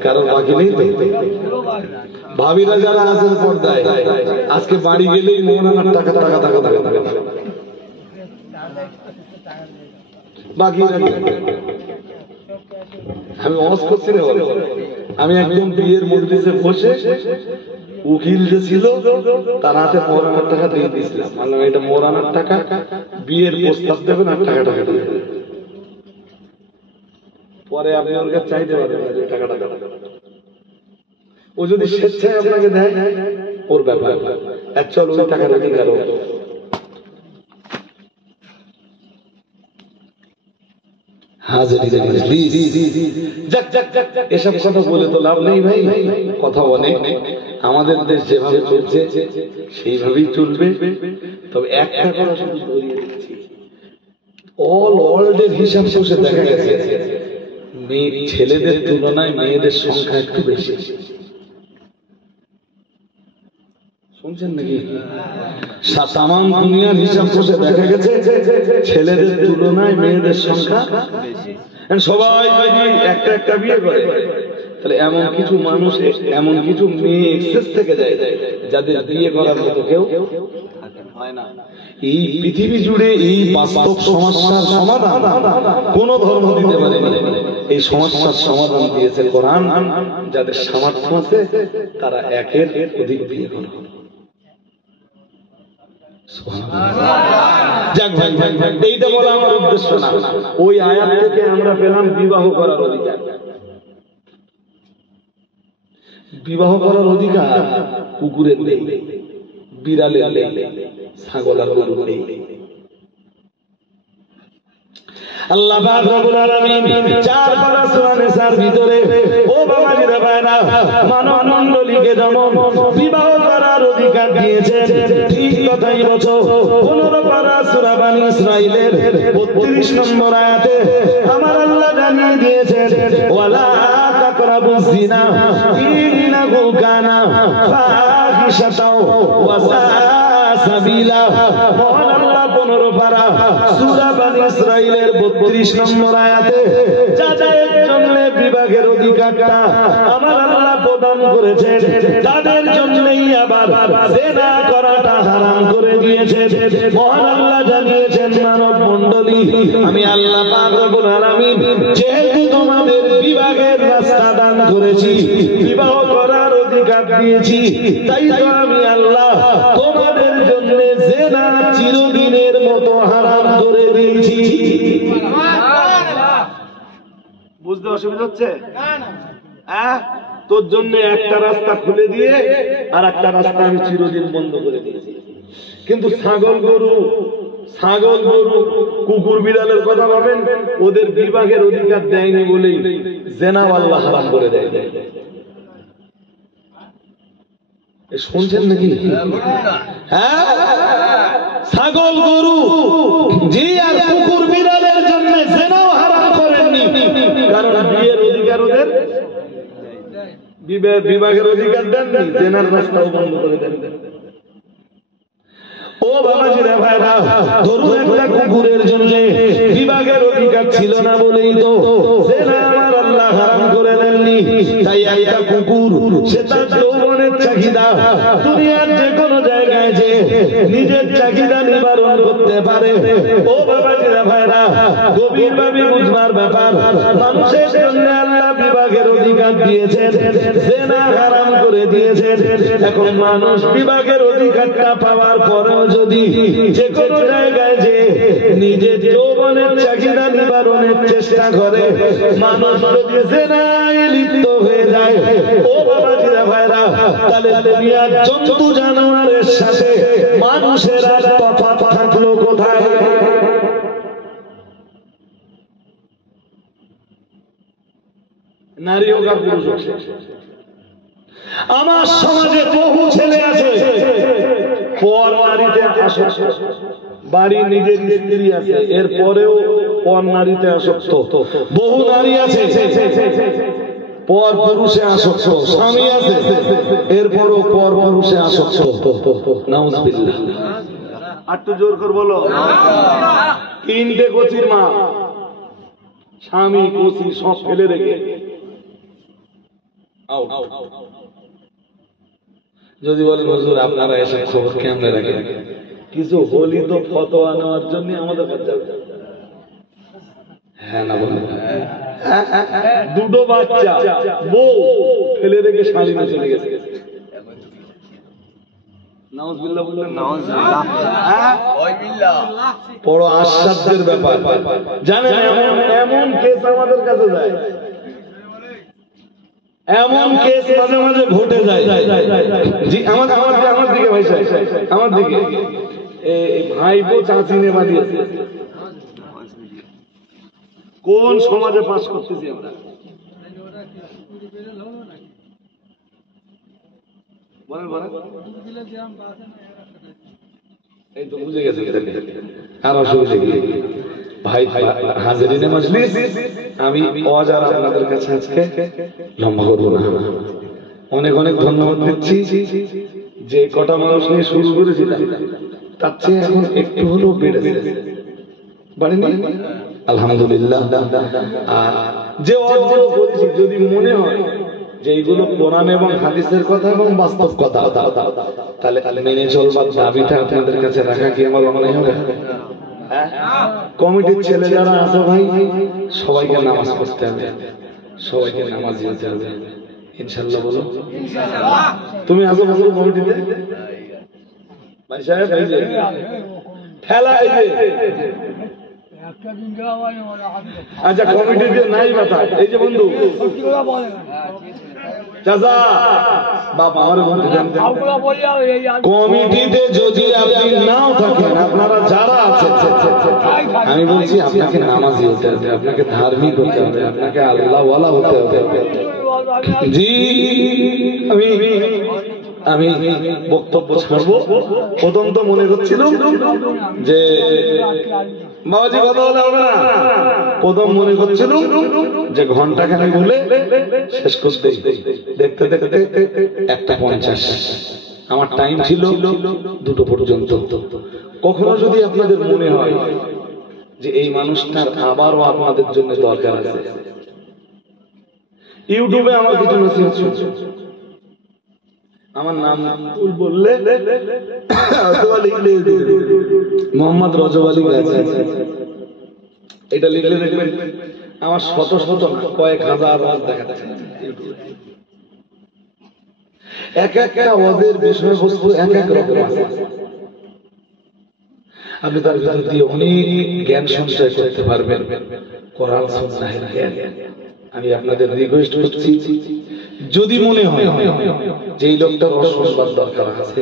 কারোর বাকি নেই তো? ভাবিরা যারা আছেন পর্দায়, আজকে বাড়ি গেলেই মোহরানার টাকা বাকি। আমি অস করছি না, আমি একদম বিয়ের মজলিসে বসে উকিল যে ছিল তার হাতে মোরানার টাকা দিয়ে দিয়েছিলাম, মানে এটা মোরানার টাকা, বিয়ের প্রস্তাব দেবেন আর টাকা টাকা দিয়ে দেবেন, পরে আপনি ওর কাছে চাইতে পারবেন না যে টাকাটা দেবেন। ও যদি স্বেচ্ছায় আপনাকে দেয় ওর ব্যাপার, অ্যাকচুয়াল ওই টাকার অধিকার ওর। এসব কথা বলে তো লাভ নেই ভাই, কথা অনেক। আমাদের দেশ যেভাবে চলছে সেইভাবেই চলবে। তবে একটা কথা শুধু বলিয়ে দিচ্ছি, অল ওয়ার্ল্ডের হিসাব শেষে দেখা গেছে ছেলেদের তুলনায় মেয়েদের সংখ্যা একটু বেশি। শুনছেন নাকি? তামাম দুনিয়ার হিসাব শেষে দেখা গেছে ছেলেদের তুলনায় মেয়েদের সংখ্যা বেশি। সবাই একটা একটা বিয়ে করে, তাহলে এমন কিছু মানুষ, এমন কিছু মেয়ে এক্সেস থেকে যায় যাদের বিয়ে করার মতো কেউ হয় না। এই পৃথিবী জুড়ে এই বাস্তব সমস্যার সমাধান কোন ধর্ম দিতে পারেনি। এই সমস্যার সমাধান দিয়েছে কোরআন। যাদের সামর্থ্য আছে তারা একের অধিক বিয়ে করে। এইটা বলা আমার উদ্দেশ্য না, ওই আয়াত থেকে আমরা পেলাম বিবাহ করার অধিকার। বিবাহ করার অধিকার কুকুরের নেই, বিড়ালের নেই, ছাগল আর গরুর নেই। আল্লাহ পাক রব্বুল আলামিন 4 পারা সূরা নিসার ভিতরে ও বাবাজিরা ভাইরা মানব মণ্ডলীকে যেমন বিবাহ করার অধিকার দিয়েছেন, ঠিক কথাই বছর 15 পারা সূরা বানী ইসরাঈলের 32 নম্বর আয়াতে আমার আল্লাহ জানিয়ে দিয়েছেন ওয়ালা তাকরাবুজ জিনা ইন্নাহু কানা ফাহিশাতাও ওয়া সাআ সাবিলা। মহান আল্লাহ 15 পারা সূরা বানী ইসরাঈলের 32 নম্বর আয়াতে যাদের জন্য বিবাহের অধিকারটা আমার আল্লাহ প্রদান করেছেন, তাদের জন্যই আবার জিনা করাটা হারাম করে দিয়েছেন। মহান আল্লাহ জানিয়েছেন মানব মণ্ডলী, আমি আল্লাহ পাক রব্বুল আলামিন যেহেতু তোমাদের বিবাহের রাস্তা দান করেছি, বিবাহ করার অধিকার দিয়েছি, তাই তো আমি আল্লাহ তোমাদের জন্য জিনা চিরদিনের মতো হারাম করে দিয়েছি। বুঝতে অসুবিধা হচ্ছে? তোর জন্য একটা রাস্তা খুলে দিয়ে আর একটা রাস্তা আমি চিরদিন বন্ধ করে দিয়েছি। কিন্তু ছাগল গরু, কুকুর বিড়ালের কথা ভাবেন, ওদের বিবাহের অধিকার দেয়নি বলেই জিনা আল্লাহ হারাম করে দেয়। শুনছেন নাকি? ছাগল গরু জি আর কুকুর বিড়ালের জন্য জিনাও হারাম করেননি, কারণ বিয়ের অধিকার ওদের, বিবাহের অধিকার দেননি, জিনার রাস্তাও বন্ধ করে দেন। ও বাবাজিরা ভাইরা, ধরুন একটা কুকুরের জন্য বিবাহের অধিকার ছিল না বলেই তো জিনা আমার আল্লাহ হারাম করে দেননি। তাই একটা কুকুর সে তার যৌবনের চাহিদা দুনিয়ার যে কোনো জায়গায় যে নিজের চাহিদা নিবারণ করতে পারে। ও বাবাজিরা ভাইরা, গভীরভাবে বুঝবার ব্যাপার, মানুষের জন্য আল্লাহ বিবাহের অধিকার দিয়েছেন, জিনা হারাম করে দিয়েছেন। এখন মানুষ বিবাহের অধিকারটা পাওয়ার পরেও যদি যে কোনো জায়গায় যে নিজের যৌবনের চাহিদা নিবারণের চেষ্টা করে, মানুষ যদি জিনায় লিপ্ত হয়ে যায়, ও বাবাজিরা ভাইরা, তাহলে দুনিয়ার জন্তু জানোয়ারের সাথে মানুষের আর তফাৎ থাকলো কোথায়? নারী হোক আর পুরুষ হোক, আমার সমাজে বহু ছেলে আছে পর নারীতে আসক্ত, বাড়ি নিজের স্ত্রী আছে এরপরেও পর নারীতে আসক্ত। বহু নারী আছে পর পুরুষে আসক্ত, স্বামী আছে এরপরও পর পুরুষে আসক্ত। নাউজুবিল্লাহ। একটু জোর করে বলো। 3টে কচির মা, স্বামী কচি সব ফেলে রেখে যদি বলেন হুজুর আপনারা এসব খবর কেমনে রাখেন, কিছু হলি তো ফতোয়া নেওয়ার জন্য আমাদের কাছে যাবে। হ্যাঁ না বলেন? দুটো বাচ্চা, বউ ফেলে রেখে শাড়ি নিয়ে চলে গেছে। বড় আশ্চর্যের ব্যাপার জানেন। এমন কেস আমাদের কাছে যায়, এমন কেস মাঝে মাঝে ঘটে যায়। জি আমার দিকে ভাই সাহেব, আমার দিকে ভাইপো চাচি নেবা দিয়েছে। কোন সমাজে পাস করতেছি আমরা? এই তো বুঝে গেছে আর অসুবিধা কি ভাই। হাজিরিনে মজলিস, আমি অজার আপনাদের কাছে আজকে লম্বা করবো না। অনেক অনেক ধন্যবাদ দিচ্ছি যে কটা মানুষ নিয়ে শুরু করেছিলাম তার চেয়ে এখন একটু হলেও বেড়েছে, বাড়েনি? আলহামদুলিল্লাহ। আর যে অর্জন বলছি, যদি মনে হয় যে এইগুলো কোরআন এবং হাদিসের কথা এবং বাস্তব কথা, তাহলে মেনে চলবার দাবিটা আপনাদের কাছে রাখা কি আমার মনে হবে? কমিটির ছেলে যারা আছে ভাই, সবাইকে নামাজ পড়তে হবে, সবাইকে নামাজ দিতে হবে ইনশাল্লাহ। বলো তুমি আসো বলো কমিটিতে ভাই সাহেব। এই যে ঠেলা, এই যে আচ্ছা কমিটিতে নাই বাতা, এই যে বন্ধু চাচা বাবা আমার কমিটিতে যদি আপনি নাও থাকেন, আপনারা যারা আছেন, আমি বলছি আপনাকে নামাজি হতে হবে, আপনাকে ধার্মিক হতে হবে, আপনাকে আল্লাহওয়ালা হতে হবে। জি আমি বক্তব্য ছাড়বো। প্রথম তো মনে করছিল যে বাবাজি কথা বলে হবে না, প্রথম মনে করছিল যে ঘন্টাখানে বলে শেষ করতে, দেখতে দেখতে 1:50 আমার টাইম ছিল 2টো পর্যন্ত। কখনো যদি আপনাদের মনে হয় যে এই মানুষটার আবারও আপনাদের জন্য দরকার আছে, ইউটিউবে আমার কিছু নসিহত শুনছে, আমার নাম বললে মোহাম্মদ রজব আলী গেছে, এটা লিখলে দেখবেন আমার শত শত কয়েক হাজার ওয়াজ দেখা যাচ্ছে। এক একটা ওয়াজের বিষয়বস্তু এক এক রকম আছে, আপনি তার ভিতর দিয়ে অনেক জ্ঞান সঞ্চয় করতে পারবেন, কোরআন সুন্নাহের জ্ঞান। আমি আপনাদের রিকোয়েস্ট করছি, যদি মনে হয় যে এই লোকটার অসংবাদ দরকার আছে,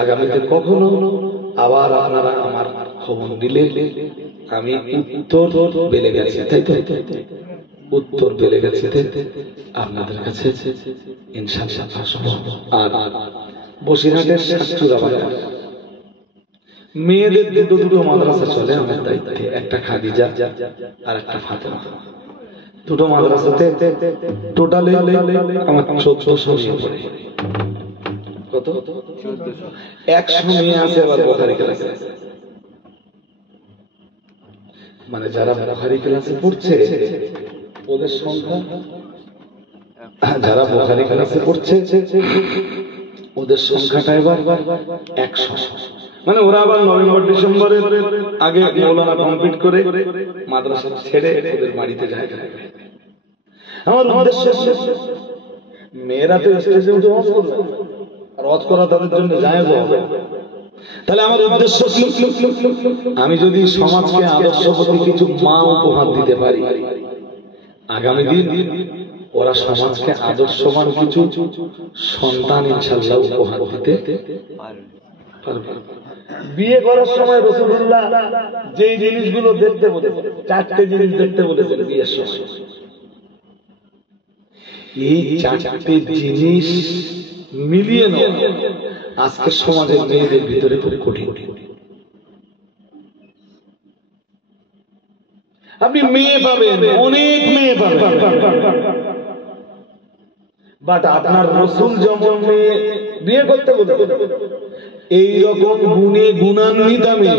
আগামীতে কখনো আবার আপনারা আমার খবর দিলে, আমি উত্তর বেলে গেছি, তাই তো উত্তর বেলে গেছি আপনাদের কাছে ইনশাআল্লাহ আসবো। আর বসিরহাটের সাতচুরা বাজার মেয়েদের দুটো মাদ্রাসা চলে আমার দায়িত্বে, একটা খাদিজা আর একটা ফাতেমা। দুটো মাদ্রাসাতে টোটালে আমার 1400 মেয়ে পড়ে। কত? 100 মেয়ে আছে আবার বুখারী ক্লাসে, মানে যারা বুখারী ক্লাসে পড়ছে ওদের সংখ্যা, যারা বুখারী ক্লাসে পড়ছে ওদের সংখ্যাটা এবার 100। মানে ওরা আবার নভেম্বর ডিসেম্বরের আগে মৌলানা কমপ্লিট করে মাদ্রাসা ছেড়ে ওদের বাড়িতে যায়। আমার উদ্দেশ্য মেয়েরা তো স্টেজে উঠে ওয়াজ করবে, আর ওয়াজ করা তাদের জন্য জায়েজ হবে। তাহলে আমার উদ্দেশ্য কি, আমি যদি সমাজকে আদর্শগত কিছু মা উপহার দিতে পারি, আগামী দিন ওরা সমাজকে আদর্শবান কিছু সন্তান ইনশাআল্লাহ উপহার দিতে পারবে। বিয়ে করার সময় রাসূলুল্লাহ যেই জিনিসগুলো দেখতে বলেছেন, 4টে জিনিস দেখতে বলেছেন বিয়ের সময়। এই 4টে জিনিস মিলিয়ে নাও, আজকের সমাজের মেয়েদের ভিতরে খুব কঠিন। আপনি মেয়ে পাবেন, অনেক মেয়ে পাবেন, বাট আপনার রাসূল যেমন মেয়ে বিয়ে করতে বলেছেন, এইরকম গুণে গুণান্বিতা মেয়ে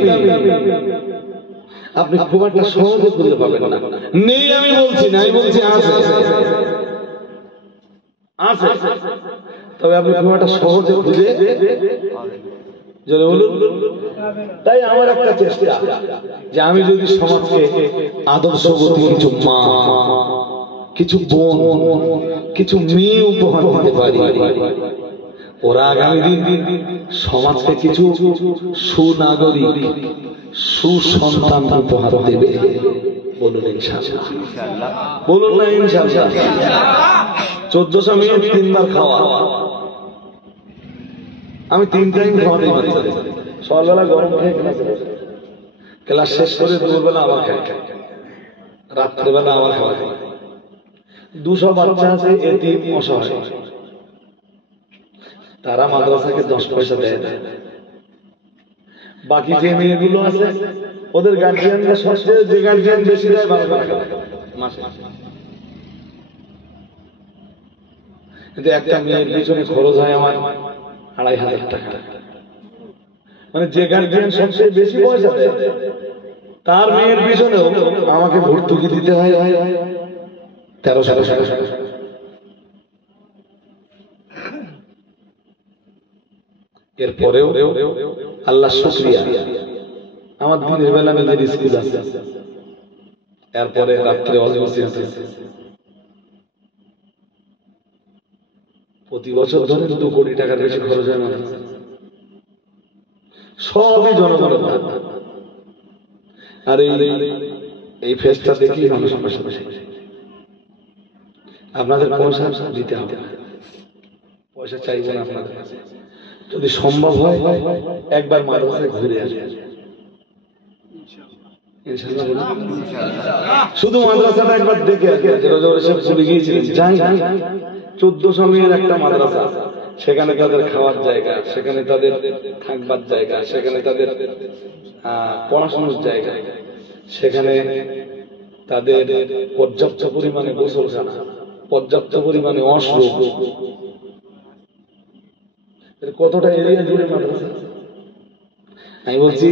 আপনি খুব একটা সহজে খুঁজে পাবেন না। নেই আমি বলছি না, আমি বলছি আছে, আছে, তবে আপনি খুব একটা সহজে খুঁজে বলুন। তাই আমার একটা চেষ্টা যে আমি যদি সমাজকে আদর্শগত কিছু মা কিছু বোন, কিছু মেয়ে উপহার দিতে পারি, ওরা আগামী দিন সমাজকে কিছু সুনাগরিক, সুসন্তান উপহার দেবে। বলুন ইনশাআল্লাহ, বলুন না ইনশাআল্লাহ। 1400 মেয়ে 3 বার খাওয়া, আমি 3 টাইম খাওয়াতে পারি। সকালবেলা গরম খেয়ে ক্লাস শেষ করে দুপুরবেলা আবার খাই, রাত্রেবেলা আবার খাওয়া। 200 বাচ্চা আছে এতিম অসহায়, তারা মাদ্রাসাকে 10 পয়সা দেয় না। বাকি যে মেয়েগুলো আছে ওদের গার্জিয়ানরা সবচেয়ে, যে গার্জিয়ান বেশি দেয় 12 টাকা মাসে। কিন্তু একটা মেয়ের পিছনে খরচ হয় আমার 2500 টাকা। মানে যে গার্জিয়ান সবচেয়ে বেশি পয়সা দেয় তার মেয়ের পিছনেও আমাকে ভর্তুকি দিতে হয় 1300 টাকা। এরপরেও আল্লাহ শুকরিয়া, আমার দিনের বেলা নিজের স্কুল আছে, এরপরে রাত্রে অজবসি আছে। প্রতি বছর ধরে 2 কোটি টাকার বেশি খরচ হয় না, সবই জনগণের টাকা। আর এই ফেসটা দেখি মানুষ আপনাদের পয়সা দিতে হবে, পয়সা চাইব না আপনাদের। যদি সম্ভব হয় একবার মাদ্রাসায় ঘুরে আসবে ইনশাআল্লাহ, শুধু মাদ্রাসাটা একবার দেখে আসবে। ভুলে গিয়েছিলেন, যাই না 1400 মেয়ের একটা মাদ্রাসা, সেখানে তাদের খাওয়ার জায়গা, সেখানে তাদের থাকবার জায়গা, সেখানে তাদের পড়াশোনার জায়গা, সেখানে তাদের পর্যাপ্ত পরিমাণে গোসলখানা, পর্যাপ্ত পরিমাণে ওয়াশরুম। কতটা এরিয়া জুড়ে মাদ্রাসা। আমি বলছি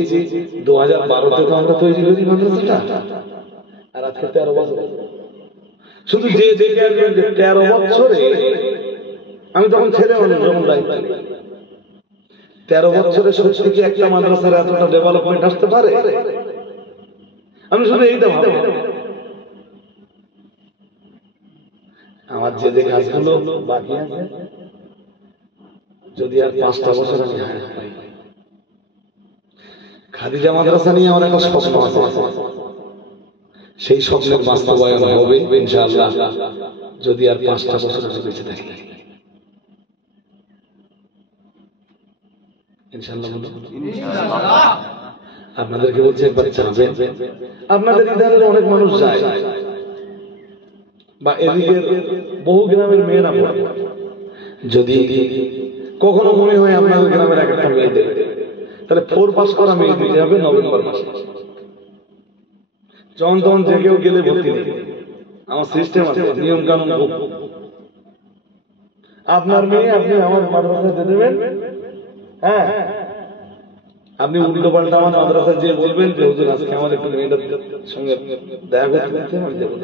2012-তে তো আমরা তৈরি করি মাদ্রাসাটা, আর আজকে 13 বছর। শুধু যে দেখে আসবেন যে 13 বছরে, আমি তখন ছেলে মানুষ, যখন দায়িত্ব 13 বছরে সত্যি কি একটা মাদ্রাসার এতটা ডেভেলপমেন্ট আসতে পারে? আমি শুধু এইটা ভাবি। আমার যে কাজগুলো বাকি আছে, যদি আর 5টা বছর আমি হায়াত পাই, খাদিজা মাদ্রাসা নিয়ে আমার একটা স্বপ্ন আছে, সেই স্বপ্নের বাস্তবায়ন হবে ইনশাআল্লাহ যদি আর 5টা বছর আমি বেঁচে থাকি ইনশাআল্লাহ। আপনাদেরকে বলছি একবার যাবেন। আপনাদের ইদারের অনেক মানুষ যায়, বা এদিকের বহু গ্রামের মেয়েরা পড়ে। যদি কখনো মনে হয় আপনাদের গ্রামের একটা মেয়ে দেবে, তাহলে 4 পাস করা মেয়ে দিতে হবে নভেম্বর মাসে। যখন তখন যে কেউ গেলে ভর্তি নেই, আমার সিস্টেম আছে, নিয়ম কানুন। আপনার মেয়ে আপনি আমার মাদ্রাসায় দিয়ে দেবেন। হ্যাঁ, আপনি উল্টো পাল্টা আমার মাদ্রাসায় যে বলবেন যে হুজুর আজকে আমার একটু মেয়েটার সঙ্গে দেখা করতে, আমি দেবো।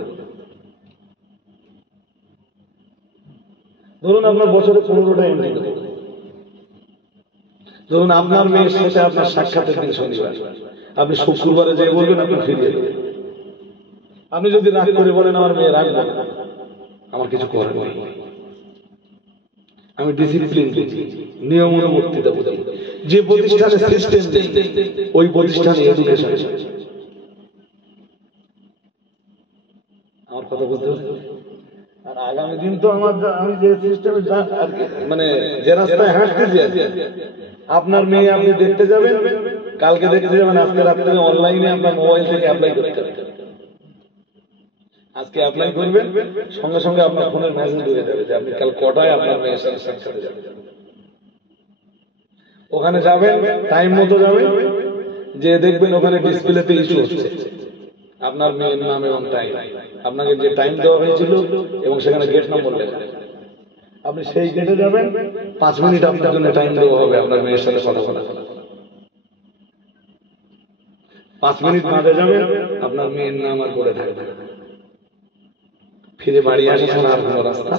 ধরুন আপনার বছরে 15টা এন্ট্রি, ধরুন আপনার মেয়ের সাথে আপনার সাক্ষাতের দিন শনিবার, আপনি শুক্রবারে যে বলবেন আপনি ফিরিয়ে দেবেন। আপনি যদি রাগ করে বলেন আমার মেয়ে রাখবো, আমার কিছু করার নেই। আমি ডিসিপ্লিন বুঝি, নিয়ম অনুবর্তিতা বুঝি। যে প্রতিষ্ঠানে সিস্টেম নেই ওই প্রতিষ্ঠানে এডুকেশন। আমার কথা বলতে হবে। আর আগামী দিন তো আমি যে সিস্টেমে মানে যে রাস্তায় হাঁটতেছি, আপনার মেয়ে আপনি দেখতে যাবেন, কালকে দেখতে যাবেন, আজকে রাত্রে অনলাইনে আপনার মোবাইল থেকে অ্যাপ্লাই করতে হবে। আজকে অ্যাপ্লাই করবেন, সঙ্গে সঙ্গে আপনার ফোনের মেসেজ ঢুকে যাবে যে আপনি কাল কটায় আপনার মেয়ের সাথে সাক্ষাতে যাবেন। ওখানে যাবেন, টাইম মতো যাবেন, যে দেখবেন ওখানে ডিসপ্লেতে ইস্যু হচ্ছে আপনার মেয়ের নাম এবং টাইম, আপনাকে যে টাইম দেওয়া হয়েছিল এবং সেখানে গেট নম্বর লেখা। আপনি সেই গেটে যাবেন, 5 মিনিট আপনার জন্য টাইম দেওয়া হবে আপনার মেয়ের সাথে কথা বলা। 5 মিনিট বাদে যাবেন, আপনার মেয়ের নাম আর পড়ে থাকবে। ফিরে বাড়ি আসা ছাড়া আর কোনো রাস্তা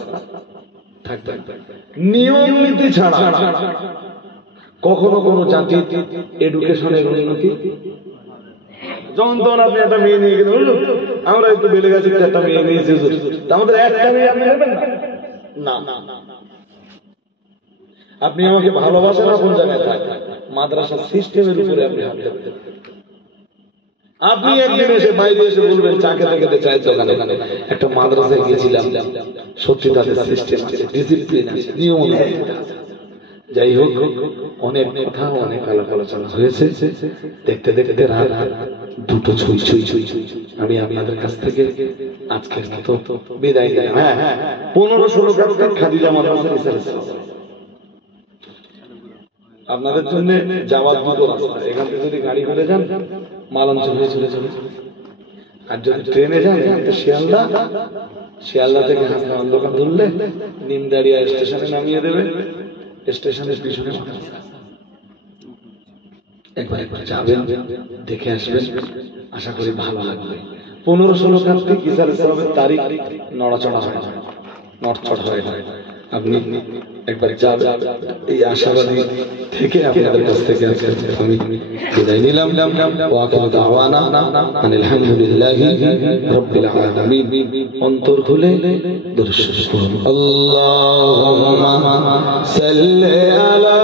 থাকবে না। নিয়ম নীতি ছাড়া কখনো কোনো জাতির এডুকেশনের উন্নতি যখন তখন আপনি একটা মেয়ে নিয়ে গেলেন, আমরা একটু বেলে গেছি একটা মেয়ে নিয়েছি, আমাদের একটা মেয়ে আপনি নেবেন না? আপনি আমাকে ভালোবাসেন, কোন জায়গায় থাকেন, মাদ্রাসা সিস্টেমের উপরে আপনি হাত দেবেন। আপনি একদিন এসে বাইরে এসে বলবেন চা খেতে চাইছো কেন? একটা মাদ্রাসায় গিয়েছিলাম, সত্যি তাদের সিস্টেম আছে, ডিসিপ্লিন আছে, নিয়ম আছে। যাই হোক, অনেক কথা অনেক আলোচনা হয়েছে। দেখতে দেখতে রাত 2টো ছুঁই। আমি আপনাদের কাছ থেকে আজকের মতো বিদায় নিলাম। হ্যাঁ, 15-16 কাজ খাদিজা মাদ্রাসা রিসার্চ আপনাদের জন্য যাওয়ার দুটো রাস্তা। এখান থেকে যদি গাড়ি করে যান মালঞ্চল হয়ে চলে যাবে, আর যদি ট্রেনে যান শিয়ালদা থেকে হাসনাবাদ দোকান ধরলে নিমদাড়িয়া স্টেশনে নামিয়ে দেবে, স্টেশনের পিছনে একবার যাবেন, দেখে আসবেন, আশা করি ভালো লাগবে। 15-16 কার্তিক ইসার সাহেবের তারিখ নড়াচড়া হয় না, নড়চড় হয় না। আপনি একবার যাবেন, এই আশাবাদী থেকে আপনাদের কাছ থেকে আমি বিদায় নিলাম। ওয়াকিলু দাওয়ানা আলহামদুলিল্লাহি রাব্বিল আলামিন। অন্তর খুলে দরুদ শরীফ পড়ুন। আল্লাহুম্মা সাল্লি আলা